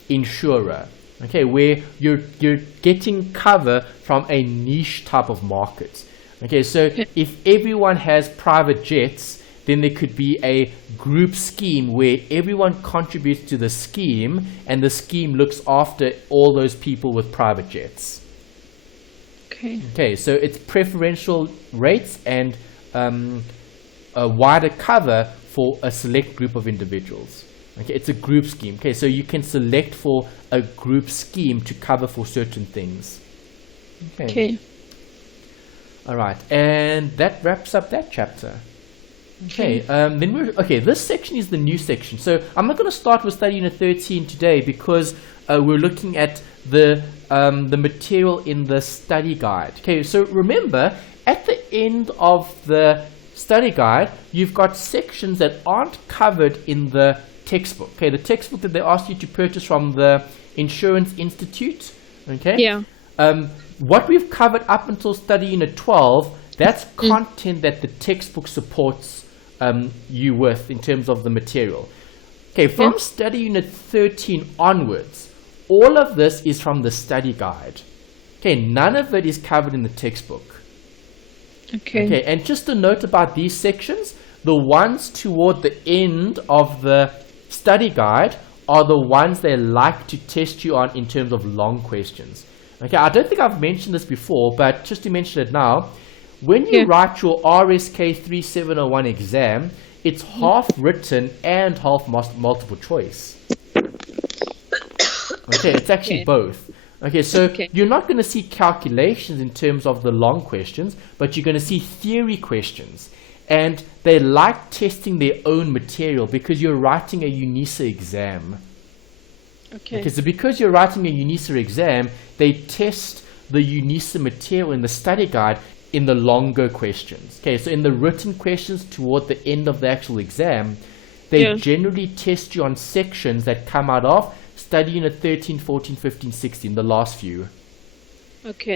insurer. Okay, where you're getting cover from a niche type of market. Okay, so if everyone has private jets, then there could be a group scheme where everyone contributes to the scheme and the scheme looks after all those people with private jets. Okay. Okay, so it's preferential rates and a wider cover for a select group of individuals. Okay, it's a group scheme. Okay, so you can select for a group scheme to cover for certain things. Okay. All right, and that wraps up that chapter. Okay, this section is the new section. So I'm not going to start with study unit 13 today because we're looking at the material in the study guide. Okay, so remember, at the end of the study guide, you've got sections that aren't covered in the textbook. Okay, the textbook that they asked you to purchase from the Insurance Institute. Okay. Yeah. What we've covered up until study unit 12, that's content that the textbook supports you with in terms of the material. Okay, from study unit 13 onwards, all of this is from the study guide. Okay, none of it is covered in the textbook. Okay, and just a note about these sections, the ones toward the end of the study guide are the ones they like to test you on in terms of long questions. Okay, I don't think I've mentioned this before, but just to mention it now, when you write your RSK3701 exam, it's half written and half multiple choice. Okay, it's actually both. Okay, so you're not going to see calculations in terms of the long questions, but you're going to see theory questions. And they like testing their own material because you're writing a UNISA exam. Okay, so because you're writing a UNISA exam, they test the UNISA material in the study guide in the longer questions. Okay, so in the written questions toward the end of the actual exam, they generally test you on sections that come out of study unit 13, 14, 15, 16, the last few. Okay.